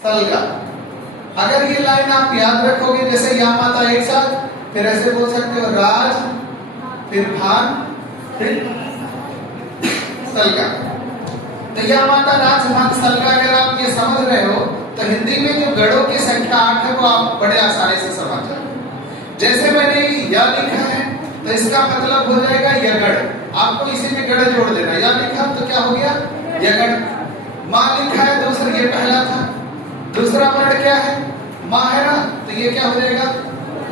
सलगा। अगर ये लाइन आप याद रखोगे, जैसे या माता एक साथ, फिर ऐसे बोल सकते हो राज, फिर भान, फिर सलगा। तो या माता राज भान सलगा अगर आप ये समझ रहे हो तो हिंदी में जो गढ़ों की संख्या 8 है वो आप बड़े आसानी से समझ जाओ। जैसे मैंने या लिखा है तो इसका मतलब हो जाएगा यगड़। आपको इसी में गढ़ जोड़ देना। या लिखा तो क्या हो गया? यगड़। माँ लिखा है दूसरा, ये पहला था, दूसरा वर्ड क्या है? माँ है ना, तो ये क्या हो जाएगा?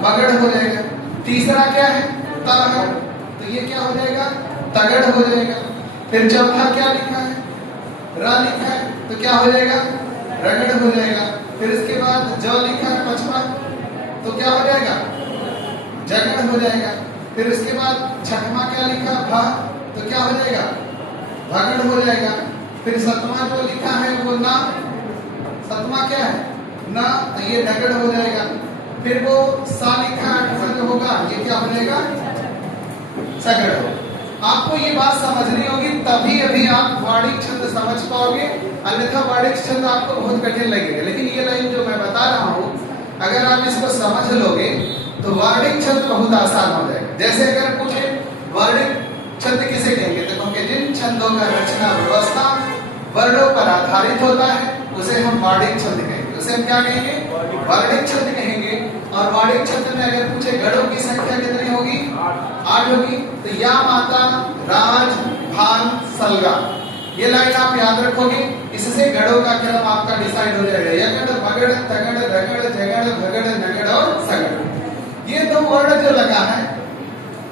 मगड़ हो जाएगा। तीसरा क्या है? ता है, तो ये क्या हो जाएगा? तगड़ हो जाएगा। फिर चौथा क्या लिखा है? रा लिखा है, तो क्या हो जाएगा? रगड़ हो जाएगा। फिर इसके बाद ज लिखा है पचवा, तो क्या हो जाएगा? जगड़ हो जाएगा। फिर इसके बाद छठवां क्या लिखा? भा, तो क्या हो जाएगा? भगड़ हो जाएगा। फिर सतवां जो लिखा है वो ना, सतवां क्या है? ना, तो ये नगड़ हो जाएगा। फिर वो सा लिखा है जो होगा, ये क्या हो जाएगा? सगड़ हो। आपको ये बात समझनी होगी, तभी अभी आप वार्णिक छंद समझ पाओगे, अन्यथा वार्णिक छंद आपको बहुत कठिन लगेगा। लेकिन ये लाइन जो मैं बता रहा हूँ, अगर आप इसको समझ लोगे तो वार्णिक छंद बहुत आसान हो जाएगा। जैसे अगर पूछे वार्णिक छंद किसे कहेंगे, तो कहोगे जिन छंदों का रचना व्यवस्था वर्णों पर आधारित होता है उसे हम वार्णिक छंद कहेंगे। उसे हम क्या कहेंगे? वार्णिक छंद कहेंगे। और वार्णिक छंद में अगर पूछे गढ़ों की संख्या कितनी होगी? 8 होगी। तो या माता राज भान सलगा, ये लाइन आप याद रखोगे, इससे गढ़ों का क्रम आपका डिसाइड हो जाएगा। यगड़, मगड़, तगड़, रगड़, झगड़, भगड़, नगड़ और सगड़। ये दो वर्ड जो लगा है,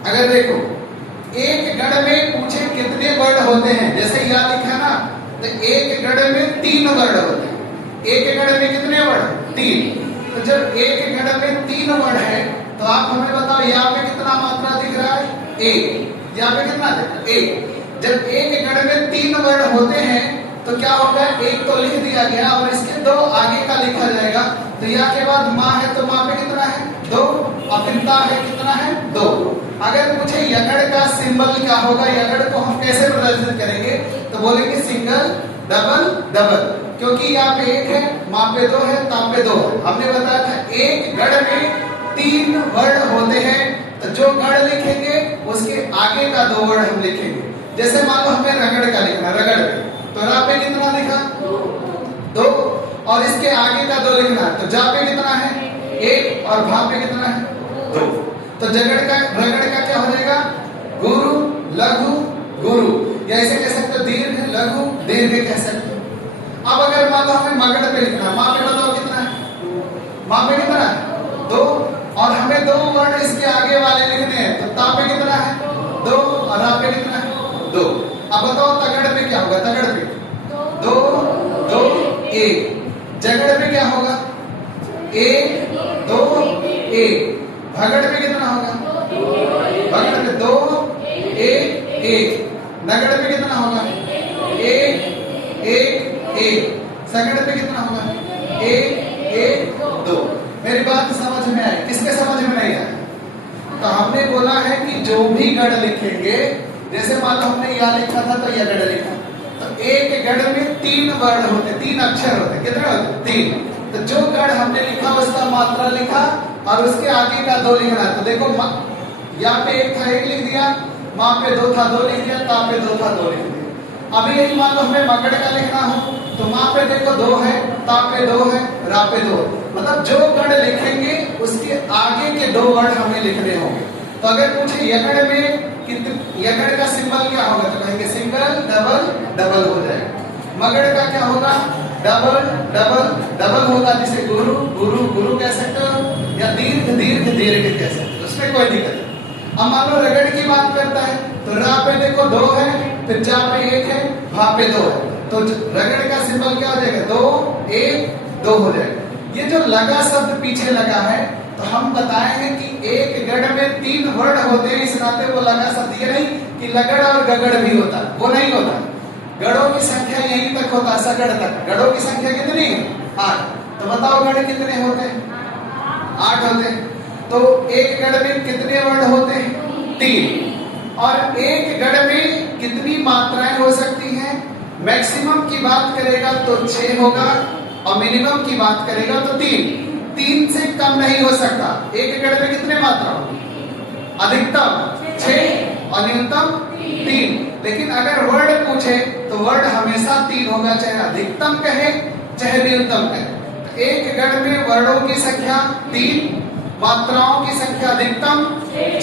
अगर देखो एक गढ़ में पूछे कितने वर्ड होते हैं, जैसे या लिखा ना, तो एक गढ़ में 3 वर्ड होते हैं। एक गढ़ में कितने वर्ड? 3। तो जब एक गढ़ में 3 वर्ड है तो आप हमें बताओ यहाँ पे कितना मात्रा दिख रहा है? 1। यहाँ पे कितना दिख रहा है? 1। जब एक गढ़ में 3 वर्ड होते हैं तो क्या होगा? 1 तो लिख दिया गया और इसके 2 आगे का लिखा जाएगा। तो यहाँ के बाद माँ है तो माँ पे कितना है? 2। और फिर ता है कितना है? 2। अगर पूछे यगड़ का सिंबल क्या होगा, यगड़ को हम कैसे प्रदर्शित करेंगे, तो बोलेंगे सिंगल, डबल, डबल। क्योंकि यहाँ पे 1 है, माँ पे 2 है, ता पे 2 है। हमने बताया था एक गढ़ में 3 वर्ड होते हैं, तो जो गढ़ लिखेंगे उसके आगे का 2 वर्ड हम लिखेंगे। जैसे मान लो हमें रगड़ का लिखना, रगड़ पे, तो रा पे कितना लिखा? 2। और इसके आगे का 2 लिखना है, तो जा पे कितना है? 1। और भा पे कितना है? 2। तो जगड़ का, रगड़ का क्या हो जाएगा? गुरु, लघु, गुरु। या ऐसे कह सकते हो दीर्घ, लघु, दीर्घ कह सकते हो। अब अगर मान लो हमें मगड़ पे लिखना, माँ पे बताओ कितना है? माँ पे कितना है? 2। और हमें 2 वर्ड इसके आगे वाले लिखने हैं, तो ता पे कितना है? 2। और रा पे कितना है? 2। अब बताओ तगड़ पे क्या होगा? तगड़ पे 2, 2, 1। जगड़ पे क्या होगा? 1, 2, 1। भगड़ पे कितना होगा? भगड़ पे 2, 1, 1। नगड़ पे कितना होगा? 1, 1, 1। सगड़ पे कितना होगा? 1, 1, 2। मेरी बात समझ में आई? किसके समझ में नहीं आया? तो हमने बोला है कि जो भी गढ़ लिखेंगे, जैसे मान लो हमने या लिखा था तो यगड़ लिखा, तो एक गढ़ में 3 वर्ड होते, 3 अक्षर होते। कितने होते? 3। तो जो गढ़ हमने लिखा उसका मात्रा लिखा और उसके आगे का 2 लिखना है। तो देखो यहाँ पे 1 था, 1 लिख दिया, माँ पे 2 था, 2 लिख दिया, ता पे 2 था, 2 लिख दिया। अभी यही मान लो हमें मगड़ का लिखना हो, तो माँ पे देखो 2 है, ता पे 2 है, रा पे 2। मतलब जो गढ़ लिखेंगे उसके आगे के 2 वर्ड हमें लिखने होंगे। तो अगर पूछे यगड़ में यगड़ का सिंबल क्या होगा, तो कहेंगे सिंगल, डबल, डबल हो जाएगा। मगड़ का क्या होगा? डबल, डबल, डबल होगा, जिसे गुरु, गुरु, गुरु कह सकते हो, या दीर्घ, दीर्घ, दीर्घ कह सकते हो, उसमें कोई दिक्कत नहीं। अब मान लो रगड़ की बात करता है, तो रा पे देखो 2 है, फिर जा पे 1 है, भा पे 2 है, तो रगड़ का सिंबल क्या हो जाएगा? 2, 1, 2 हो जाएगा। ये जो लगा शब्द पीछे लगा है, तो हम बताए हैं कि एक गढ़ में 3 वर्ड होते हैं, इस नाते वो लगा शब्द। ये नहीं कि लगड़ और गगड़ भी होता, वो नहीं होता। गढ़ों की संख्या यहीं तक होता है, सगड़ तक। गढ़ों की संख्या कितनी है? 8। तो बताओ गढ़ कितने होते हैं? 8 होते हैं। तो एक गढ़ में कितने वर्ड होते हैं? 3। और एक गढ़ में कितनी मात्राएं हो सकती हैं? मैक्सिमम की बात करेगा तो 6 होगा, और मिनिमम की बात करेगा तो 3 से कम नहीं हो सकता। एक गण में कितने मात्रा होगी? अधिकतम 6 और न्यूनतम 3। लेकिन अगर वर्ड पूछे तो वर्ड हमेशा 3 होगा, चाहे अधिकतम कहे चाहे न्यूनतम कहे। तो एक गण में वर्डों की संख्या 3, मात्राओं की संख्या अधिकतम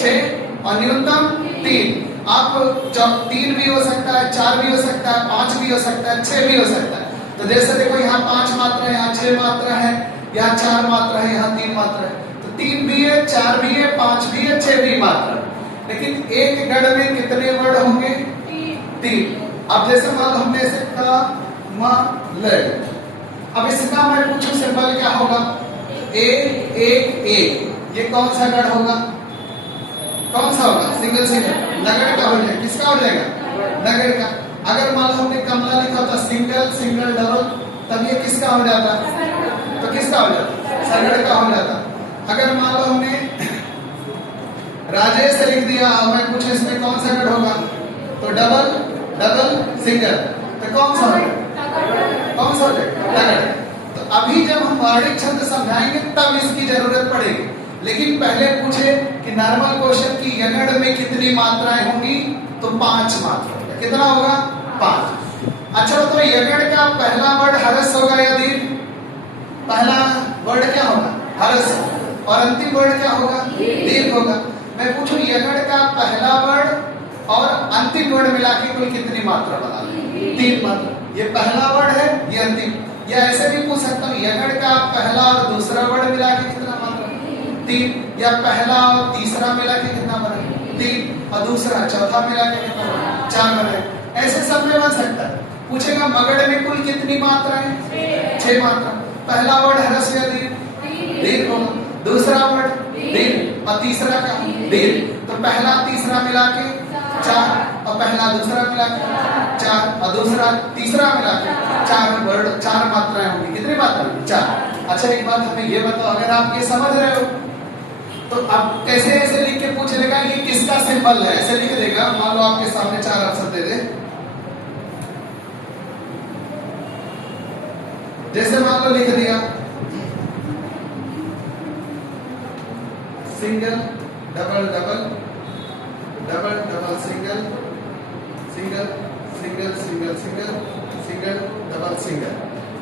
6 और न्यूनतम 3। आप 3 भी हो सकता है, 4 भी हो सकता है, 5 भी हो सकता है, 6 भी हो सकता है। तो जैसे देखो यहाँ 5 मात्रा है, यहाँ 6 मात्रा है, यहाँ 4 मात्रा है, यहाँ 3 मात्रा है। तो 3 भी है, 4 भी है, 5 भी है, 6 भी मात्रा। लेकिन एक गण में कितने वर्ड होंगे? 3। अब जैसे मान लो हमने ऐसे कहा म ल, अब इसका मैं पूछूं सिंबल क्या होगा? ए एक एक, ये कौन सा गण होगा? कौन सा होगा? सिंगल सिंगल, नगड़ का हो जाएगा। किसका हो जाएगा? नगड़ का। अगर मान लो हमने कमला लिखा होता सिंगल सिंगल डबल, तब ये किसका हो जाता? तो किसका हो जाता? सगड़ का हो जाता। अगर मान लो हमने राजेश से लिख दिया, मैं पूछूं इसमें कौन सा गण होगा? तो डबल डबल सिंगल, तो कौन सा होगा? कौन सा हो जाएगा? नगड़। तो अभी जब हम वार्णिक छंद समझाएंगे तब इसकी जरूरत पड़ेगी। लेकिन पहले पूछे कि नॉर्मल क्वेश्चन की यगड़ में कितनी मात्राएं होंगी? तो 5 मात्रा। कितना होगा? 5। अच्छा, तो यगड़ का पहला वर्ड हरस होगा या दीर्घ? पहला वर्ड क्या होगा? हरस। और अंतिम वर्ड क्या होगा? दीर्घ होगा। मैं पूछूं यगड़ का पहला वर्ड और अंतिम वर्ड मिला के कुल कितनी मात्रा बना लें? 3 मात्रा। ये पहला वर्ड है, ये अंतिम। या ऐसे भी पूछ सकता हूँ यगड़ का पहला और दूसरा वर्ड मिला के कितना मात्रा? 3। या पहला और तीसरा मिला के कितना बने? 3। और दूसरा चौथा मिला के कितना बने? 4 बने। ऐसे सब में बन सकता है। पूछेगा मगड़ में कुल कितनी मात्राएं? 6 मात्रा। पहला वर्ड हरस या दीर्घ? दीर्घ होगा। दूसरा वर्ड दीर्घ और तीसरा का दीर्घ। तो पहला तीसरा मिला के 4 और पहला दूसरा मिला के 4 और दूसरा तीसरा मिला के 4 वर्ड, 4 मात्राएं होंगी। कितनी मात्राएं? 4। अच्छा, एक बात हमें ये बताओ, अगर आप ये समझ रहे हो तो अब कैसे ऐसे लिख के पूछ लेगा ये किसका सिंबल है? ऐसे लिख देगा। मान लो आपके सामने 4 ऑप्शन दे दे। जैसे मान लो लिख दिया single double double double double single single single single single single double single.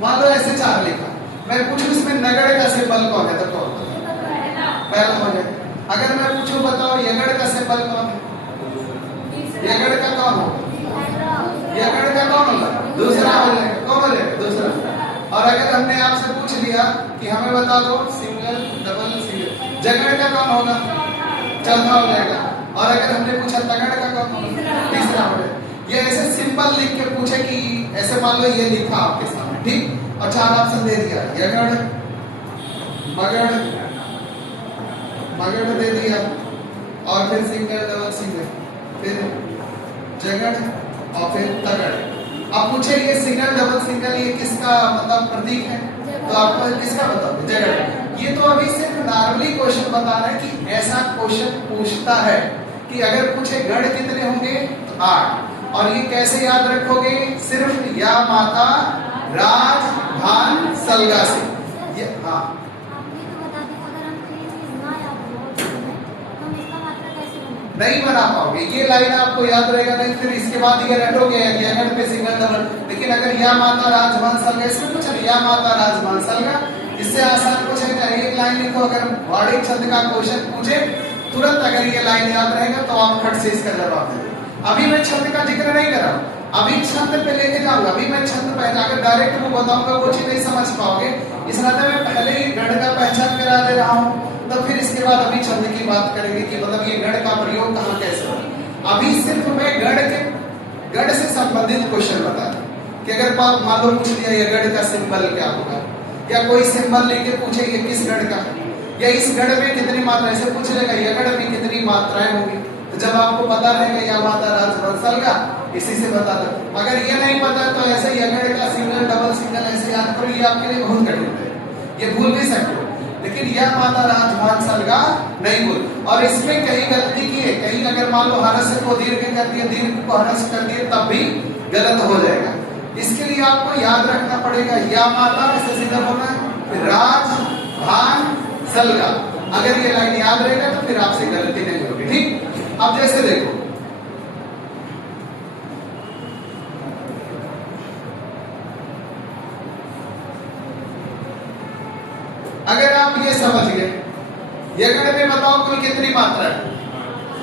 मान लो ऐसे 4 लिखा। मैं पूछूं इसमें नगड़ का सिंबल कौन है? तो कौन? पहला हो जाए। अगर मैं पूछूं बताओ यगड़ का सिंबल कौन है? यगड़ का कौन होगा? यगड़ का कौन होगा? दूसरा हो जाएगा। कौन हो जाएगा? दूसरा। और अगर हमने आपसे पूछ लिया कि हमें बता दो सिंगल डबल सिंगल, जगड़ का कौन होगा? चौथा हो जाएगा। और अगर हमने पूछा तगड़ का कौन होगा? तीसरा हो जाएगा। ये ऐसे सिंपल लिख के पूछे कि ऐसे मान लो ये लिखा आपके सामने, ठीक, और 4 ऑप्शन दे दिया, यगड़ मगड़ मगड़ दे दिया, और फिर सिंगल डबल सिंगल, फिर जगड़ और फिर तगड़। अब पूछे ये सिंगल डबल सिंगल ये किसका मतलब प्रतीक है? तो आपको किसका बताओ? जगड़। ये तो अभी सिर्फ नॉर्मली क्वेश्चन बता रहे हैं कि ऐसा क्वेश्चन पूछता है कि अगर पूछे गण कितने होंगे तो 8। और ये कैसे याद रखोगे? सिर्फ या माता राज भान सलगा से। ये हाँ नहीं बना पाओगे, ये लाइन आपको याद रहेगा नहीं, फिर इसके बाद ये रटोगे यगड़ पे सिंगल डबल। लेकिन अगर या माता राजभान सलगा, इसमें कुछ या माता राजभान सलगा, इससे आसान कुछ है। एक लाइन लिखो, अगर वार्णिक छंद का क्वेश्चन पूछे तुरंत अगर ये लाइन याद रहेगा तो आप खट से इसका जवाब देंगे। अभी मैं छंद का जिक्र नहीं कर रहा हूँ, अभी छंद पे लेके जाऊंगा। अभी मैं छंद पहचान, अगर डायरेक्ट वो बताऊंगा वो चीज नहीं समझ पाओगे, इस नाते मैं पहले ही गण का पहचान करा दे रहा हूँ। तो फिर इसके बाद अभी छंद की बात करेंगे कि मतलब ये गण का प्रयोग कहाँ कैसे हो। अभी सिर्फ मैं गण से संबंधित क्वेश्चन बता रहा कि अगर मान लो पूछ लिया ये गण का सिंबल क्या होगा, या कोई सिंबल लेके पूछे ये किस गण का, या इस गण में कितनी मात्राएं, ऐसे पूछ लेगा ये गण में कितनी मात्राएं होंगी। तो जब आपको पता रहेगा या माता राजभान सलगा, इसी से बता दो। अगर ये नहीं पता तो ऐसे यगड़ का सिंगल डबल सिंगल ऐसे याद करो, ये आपके लिए बहुत कठिन है, ये भूल भी सकते हो। लेकिन यह माता राजभान सलगा नहीं भूल। और इसमें कहीं गलती की है, कहीं अगर मान लो हरस को दीर्घ कर दिया, दीर्घ को हरस कर दिया, तब भी गलत हो जाएगा। इसके लिए आपको याद रखना पड़ेगा या माता इससे सीधा बोलना है, फिर राज भान सलगा। अगर ये लाइन याद रहेगा तो फिर आपसे गलती नहीं होगी। ठीक, अब जैसे देखो अगर आप ये समझ गए, यगड़ में बताओ कुल कितनी मात्रा है?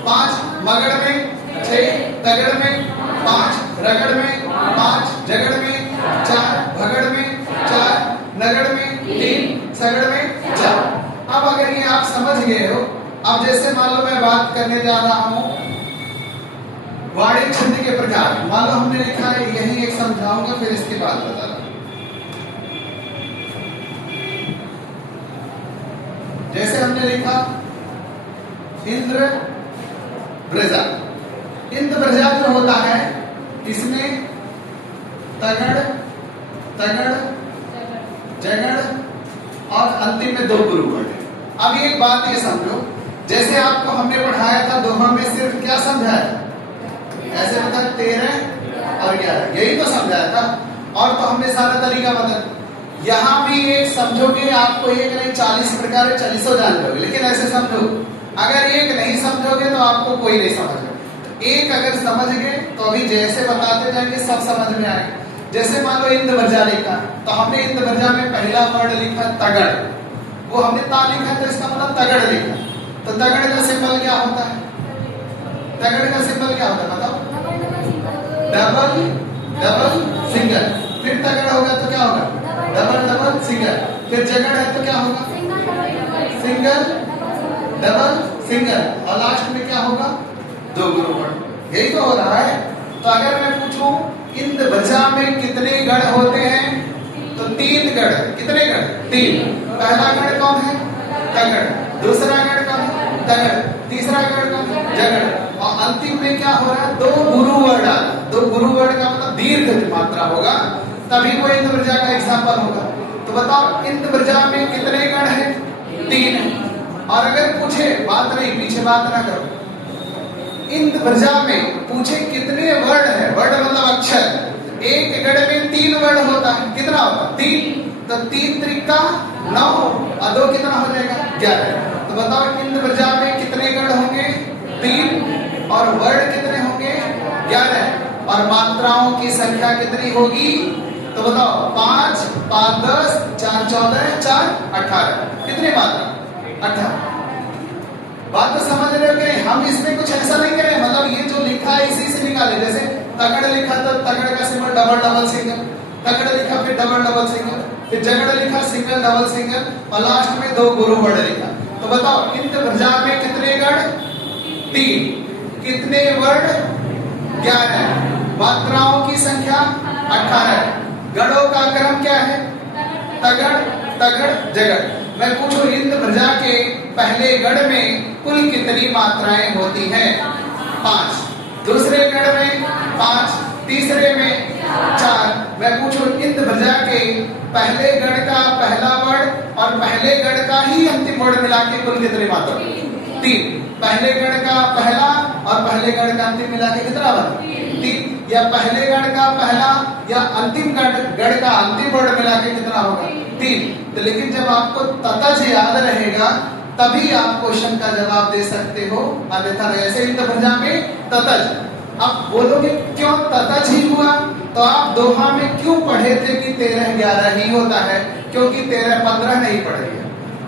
5, मगड़ में 6, तगड़ में 5, रगड़ में 5, जगड़ में 4, भगड़ में 4, नगड़ में 3, सगड़ में 4। अब अगर ये आप समझ गए हो, अब जैसे मान लो मैं बात करने जा रहा हूं वाणी छंद के प्रकार। मान लो हमने लिखा है, यही एक समझाऊंगा फिर इसके बाद बता रहा। जैसे हमने लिखा इंद्र ब्रजा। इंद्र ब्रजा जो होता है इसमें तगड़ तगड़ जगड़ और अंतिम में 2 गुरु वर्ड है। अब एक बात ये समझो, जैसे आपको हमने पढ़ाया था दोहा में सिर्फ क्या समझाया? ऐसे मतलब 13 और 11, यही तो समझाया था। और तो हमने सारा तरीका बदल। यहाँ भी एक समझोगे, आपको एक नहीं 40 प्रकार 40 जान लोगे, लेकिन ऐसे समझो। अगर एक नहीं समझोगे तो आपको कोई नहीं समझेगा। एक अगर समझ गए तो अभी जैसे बताते जाएंगे सब समझ में आएगा। जैसे मान लो इंद्र ब्रजा लिखा, तो हमने इंद्र ब्रजा में पहला वर्ड लिखा तगड़, वो हमने ता लिखा तो इसका मतलब तगड़ लिखा। तो तगड़ का सिंबल क्या होता है? तगड़ का सिंबल क्या होता है बताओ? Double double single. फिर तगड़ होगा तो क्या होगा? Double double single. फिर जगड़ है तो क्या होगा? Single double single. और लास्ट में क्या होगा? 2 गुरु वर्ड। यही तो हो रहा है। तो अगर मैं पूछूं इंद्र ब्रजा में कितने गढ़ होते हैं, तो 3 गढ़। कितने गढ़? 3। पहला गढ़ कौन है? तगड़। दूसरा गढ़ कौन है? तगड़। तीसरा गढ़ कौन है? जगड़। और अंतिम में क्या हो रहा है? 2 गुरु वर्ड आ रहा है। 2 गुरु वर्ड का मतलब दीर्घ मात्रा होगा, तभी वो इंद्र ब्रजा का एग्जाम्पल होगा। तो बताओ इंद्र ब्रजा में कितने गढ़ हैं? 3 है। और अगर पूछे, बात नहीं पीछे बात ना करो, इंद्र ब्रजा में पूछे कितने वर्ण है? वर्ण मतलब अक्षर। एक गढ़ में 3 वर्ण होता है, कितना होता है? 3। तो 3 त्रिका 9 और 2 कितना हो जाएगा? 11। तो बताओ इंद्र ब्रजा में कितने गढ़ होंगे? 3। और वर्ण कितने होंगे? 11। और मात्राओं की संख्या कितनी होगी? तो बताओ 5, 5 10, 4 14, 4 18। कितनी मात्रा? 18। बात तो समझ रहे हो कि हम इसमें कुछ ऐसा नहीं करें, मतलब ये जो लिखा है इसी से निकाले। जैसे तगड़ लिखा तो तगड़ का सिंबल डबल डबल सिंगल, तगड़ लिखा फिर डबल डबल सिंगल, फिर जगड़ लिखा सिंगल डबल सिंगल, और लास्ट में 2 गुरु वर्ड लिखा। तो बताओ इंद्र ब्रजा में कितने गढ़? 3। कितने वर्ण? 11। मात्राओं की संख्या 18। गढ़ों का क्रम क्या है? तगड़ तगड़ जगड़। मैं पूछूं इंद्र ब्रजा के पहले गढ़ में कुल कितनी मात्राएं होती हैं? 5। दूसरे गढ़ में 5, तीसरे में 4। मैं पूछूं इंद्र ब्रजा के पहले गढ़ का पहला वर्ड और पहले गढ़ का ही अंतिम वर्ड मिला के कुल कितनी मात्रा? 3। पहले गढ़ का पहला और पहले गढ़ का अंतिम मिला के कितना वर्ड? 3। या पहले गढ़ का पहला या अंतिम गढ़ का अंतिम वर्ड मिला के कितना होगा? 3। तो लेकिन जब आपको ततज याद रहेगा तभी आप क्वेश्चन का जवाब दे सकते हो, अन्यथा ऐसे इंद्र ब्रजा में ततज। अब बोलोगे क्यों ततज ही हुआ? तो आप दोहा में क्यों पढ़े थे कि 13 11 ही होता है? क्योंकि 13 15 नहीं पढ़े,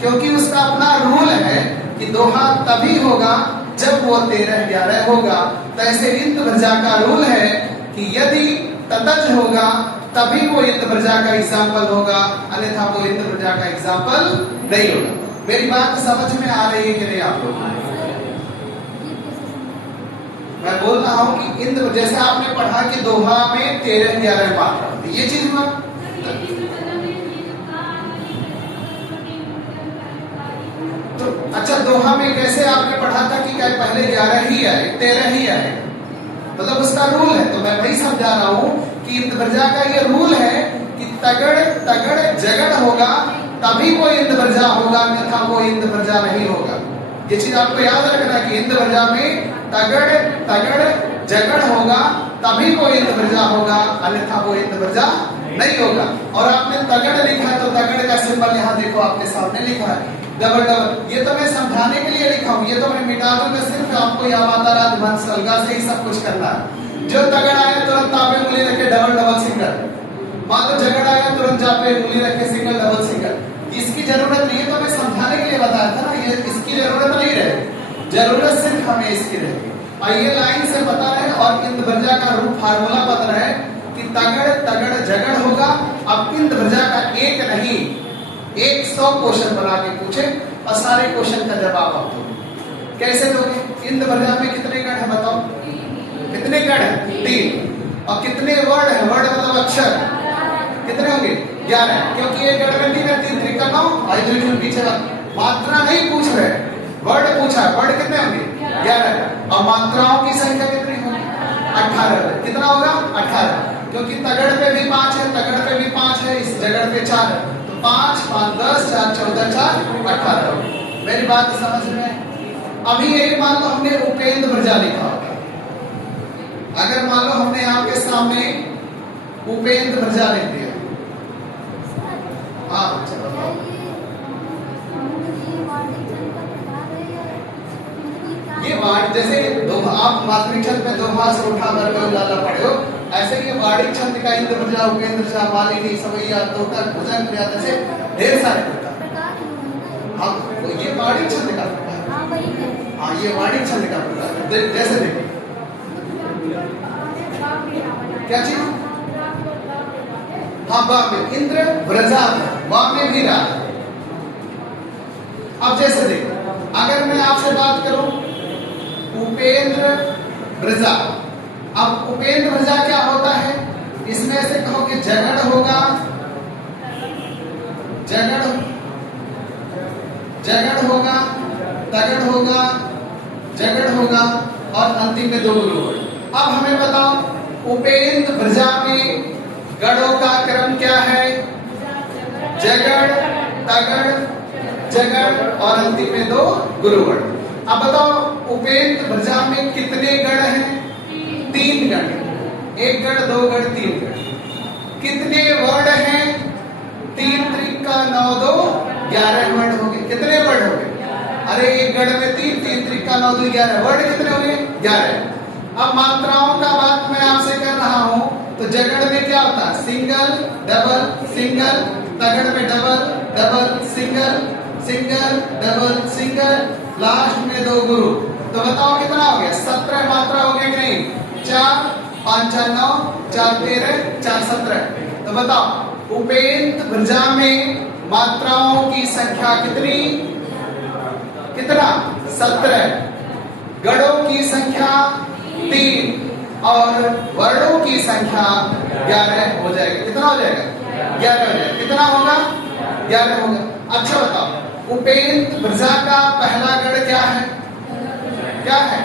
क्योंकि उसका अपना रूल है कि दोहा तभी होगा जब वो 13 11 होगा। तो ऐसे इंद्र ब्रजा का रूल है कि यदि ततज होगा तभी वो इंद्र ब्रजा का एग्जाम्पल होगा, अन्यथा वो इंद्र ब्रजा का एग्जाम्पल नहीं होगा। मेरी बात समझ में आ रही है कि नहीं आप लोग? मैं बोल रहा हूं कि इंद्र, जैसे आपने पढ़ा कि दोहा में 13 11 मात्रा, ये चीज हुआ। तो अच्छा, दोहा में कैसे आपने पढ़ा था कि क्या पहले 11 ही आए 13 ही आए, मतलब उसका रूल है। तो मैं वही समझा रहा हूं कि इंद्र ब्रजा का ये रूल है कि तगड़ तगड़ जगड़ होगा तभी वो इंद्र ब्रजा होगा, अन्यथा वो इंद्र ब्रजा नहीं होगा। ये चीज आपको याद रखना कि इंद्र ब्रजा में तगड़ तगड़ जगड़ होगा तभी वो इंद्र प्रजा होगा, अन्यथा वो इंद्र प्रजा नहीं होगा। और आपने तगड़ लिखा है तो तगड़ का सिंबल यहाँ देखो आपके सामने लिखा है डबल डबल। ये तो मैं समझाने के लिए लिखा हूँ, ये तो मैं मिटा दूंगा, सिर्फ आपको या माता राज वंश अलगा से ही सब कुछ करना है। जो तगड़ आया तुरंत तापे उंगली रखे डबल डबल सिंगल, मान लो झगड़ आया तुरंत जापे उंगली रखे सिंगल डबल सिंगल। इसकी जरूरत नहीं है, तो मैं समझाने के लिए बताया था ना, ये इसकी जरूरत नहीं रहे, जरूरत सिर्फ हमें इसकी रहेगी। और ये लाइन से पता है और इंद्र प्रजा का रूप फार्मूला पता है कि तगड़ तगड़ झगड़ होगा। अब इंद्र प्रजा का एक नहीं 100 क्वेश्चन बना के पूछे और सारे क्वेश्चन का जवाब आप दोगे। कैसे दोगे? इंद्र प्रजा में कितने गण है बताओ? कितने गण है? 3। और कितने वर्ड है? वर्ड मतलब अक्षर कितने होंगे? 11। क्योंकि एक गण में 3 है, 3 त्रिका 9। आई जो पीछे मात्रा नहीं पूछ रहे, वर्ड पूछा है। वर्ड कितने होंगे? 11। और मात्राओं की संख्या कितनी होगी? 18। कितना होगा? 18। क्योंकि तगड़ पे भी 5 है, तगड़ पे भी 5 है, इस जगड़ पे 4 है, तो 5 5 10 4 14 4 18। मेरी बात समझ में? अभी यही मान लो हमने उपेंद्र प्रजा लिखा होगा, अगर मान लो हमने आपके सामने उपेंद्र प्रजा लिख दिया, हाँ चलो ये वार्ड जैसे आप माध्यमिक छंद में 2 भाष उठा कर उजाला पढ़े हो, ऐसे ही वार्डिक छंद का इंद्र प्रजा उपेंद्र प्रजा मालिनी सवैया तोता भुजंग प्रजा जैसे ढेर सारे प्रकार। हाँ तो ये वार्डिक छंद का प्रकार है। हाँ ये वार्डिक छंद का प्रकार है। जैसे देखिए क्या चीज? हाँ बा में इंद्र व्रजा बा में भी राज। अब जैसे देखो अगर मैं आपसे बात करूं उपेंद्र प्रजा, अब उपेंद्र प्रजा क्या होता है? इसमें से कहो कि झगड़ होगा, झगड़ होगा, तगड़ होगा, झगड़ होगा और अंतिम में 2 गुरु। अब हमें बताओ उपेंद्र प्रजा में गणों का क्रम क्या है? झगड़, तगड़, झगड़ और अंतिम में 2 गुरुगण। अब बताओ उपेंद्र प्रजा में कितने गण हैं? 3 गण, 1 गण 2 गण 3 गण। कितने वर्ड हैं? 3 त्रिका 9 2 11 वर्ड हो गए। कितने वर्ड हो गए? अरे 1 गण में 3 3 त्रिका 9 2 11 वर्ड कितने हो गए? 11। अब मात्राओं का बात मैं आपसे कर रहा हूं, तो झगड़ में क्या होता है? सिंगल डबल सिंगल, तगड़ में double double single single double single, last में 2 गुरु। तो बताओ कितना हो गया? 17 मात्रा हो गया कि नहीं? 4 5 4 9 4 13 4 17। तो बताओ उपेंद्र प्रजा में मात्राओं की संख्या कितनी? कितना? 17। गणों की संख्या 3 और वर्णों की संख्या 11 हो जाएगी। कितना हो जाएगा? 11 हो जाएगा। कितना होगा? 11 होगा। अच्छा बताओ उपेंद्र प्रजा का पहला गण क्या है? क्या है?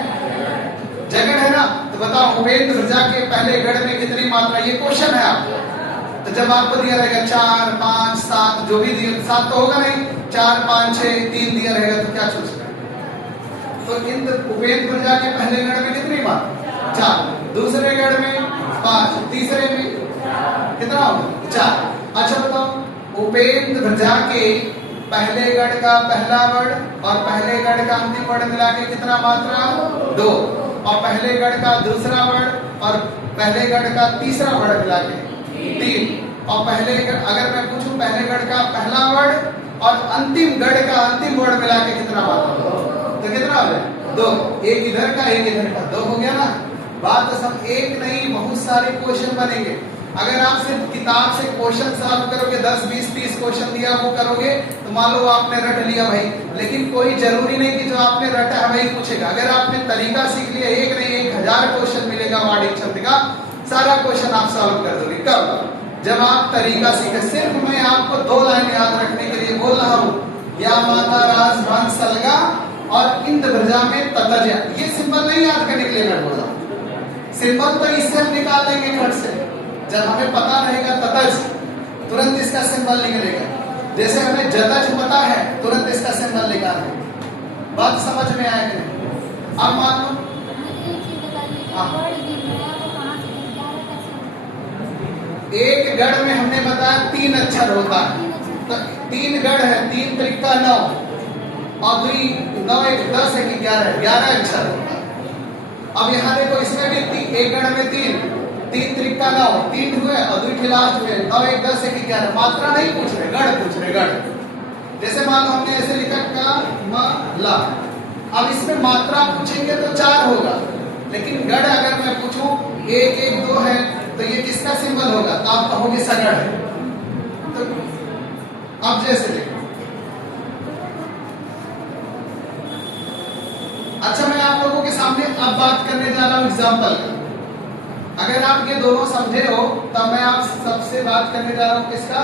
झगड़ है ना। तो बताओ उपेंद्र प्रजा के पहले गण में कितनी मात्रा? ये क्वेश्चन है आपको। तो जब आपको दिया रहेगा 4 5 7 जो भी दिया 7 तो होगा नहीं, 4 5 6 3 दिया रहेगा तो क्या सोचेगा? तो उपेंद्र प्रजा के पहले गण में कितनी मात्रा? 4, दूसरे गण में 5, तीसरे में कितना होगा? 4। अच्छा बताओ उपेंद्र प्रजा के पहले गण का पहला वर्ड और पहले गण का अंतिम वर्ड मिला के कितना मात्रा? 2। और पहले गण का दूसरा वर्ड और पहले गण का तीसरा वर्ड मिला के 3। और पहले अगर मैं पूछूं पहले गण का पहला वर्ड और अंतिम गण का अंतिम वर्ड मिला के कितना मात्रा? तो कितना हो गया? 2। एक इधर का एक इधर का 2 हो गया ना। बात तो सब एक नहीं, बहुत सारे क्वेश्चन बनेंगे। अगर आप सिर्फ किताब से क्वेश्चन सॉल्व करोगे 10 20 30 क्वेश्चन दिया वो करोगे तो मान लो आपने रट लिया भाई, लेकिन कोई जरूरी नहीं कि जो आपने रटा है वही पूछेगा। अगर आपने तरीका सीख लिया, एक नहीं 1000 क्वेश्चन मिलेगा वार्डिक छंद का, सारा क्वेश्चन आप सॉल्व कर दोगे। कब? जब आप तरीका सीखे। सिर्फ मैं आपको 2 लाइन याद रखने के लिए बोल रहा हूँ, या माता राज वंश अलगा और इंद्र प्रजा में ततज। ये सिंबल नहीं याद करने के लिए मैं बोल रहा हूँ, सिंबल तो इससे हम निकाल देंगे खट से। जब हमें पता रहेगा ततज, तुरंत इसका सिंबल निकलेगा। जैसे हमें जतज पता है, तुरंत इसका सिंबल निकालेंगे। बात समझ में आएगी? अब मान लो एक गढ़ में हमने बताया 3 अक्षर होता है, तो 3 गढ़ है, 3 त्रिका 9 और 2 9 1 10 1 11 11 अक्षर होता है। अब यहाँ देखो इसमें भी एक गढ़ में 3 त्रिका 9 3 हुए और 2 लास्ट में 9 1 10 1 11। मात्रा नहीं पूछ रहे, गढ़ पूछ रहे, गढ़। जैसे मान लो हमने ऐसे लिखा का म ला, अब इसमें मात्रा पूछेंगे तो 4 होगा, लेकिन गढ़ अगर मैं पूछूं 1 1 2 है तो ये किसका सिंबल होगा, तो आप कहोगे सगढ़ है। तो अब जैसे देखो, अच्छा मैं आप लोगों के सामने अब बात करने जा रहा हूं एग्जाम्पल का। अगर आप ये दोनों समझे हो तब मैं आप सबसे बात करने जा रहा हूं किसका,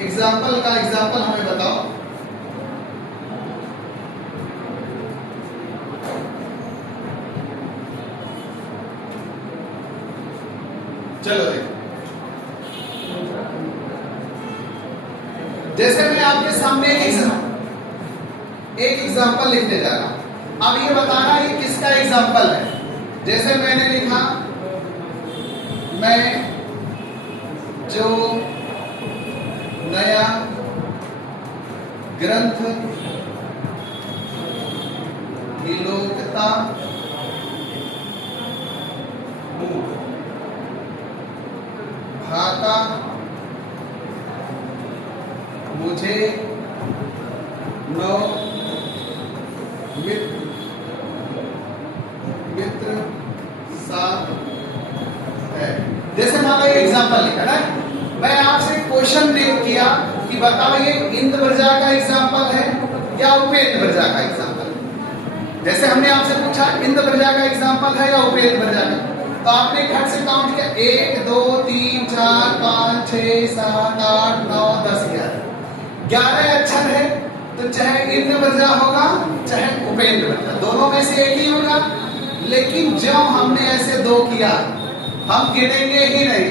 एग्जाम्पल का। एग्जाम्पल हमें बताओ। चलो देखो, जैसे मैं आपके सामने एक एग्जाम्पल लिखने जा रहा हूं। अब ये बताना ये किसका एग्जाम्पल है। जैसे मैंने लिखा, मैं जो नया ग्रंथ विलोकता हूं, भाता मुझे नौ मित्र साथ है। जैसे मान लो ये एग्जाम्पल लिखा ना, मैं आपसे क्वेश्चन किया कि बताओ ये इंद्र प्रजा का एग्जाम्पल है या उपेंद्र प्रजा का एग्जाम्पल है। जैसे हमने आपसे पूछा इंद्र प्रजा का एग्जाम्पल है या उपेंद्र प्रजा का, तो आपने घर से काउंट किया 1 2 3 4 5 6 7 8 9 10 11 अक्षर है, तो चाहे इंद्र प्रजा होगा चाहे उपेंद्र प्रजा, दोनों में से एक ही होगा। लेकिन जब हमने ऐसे 2 किया, हम गिनेंगे ही नहीं,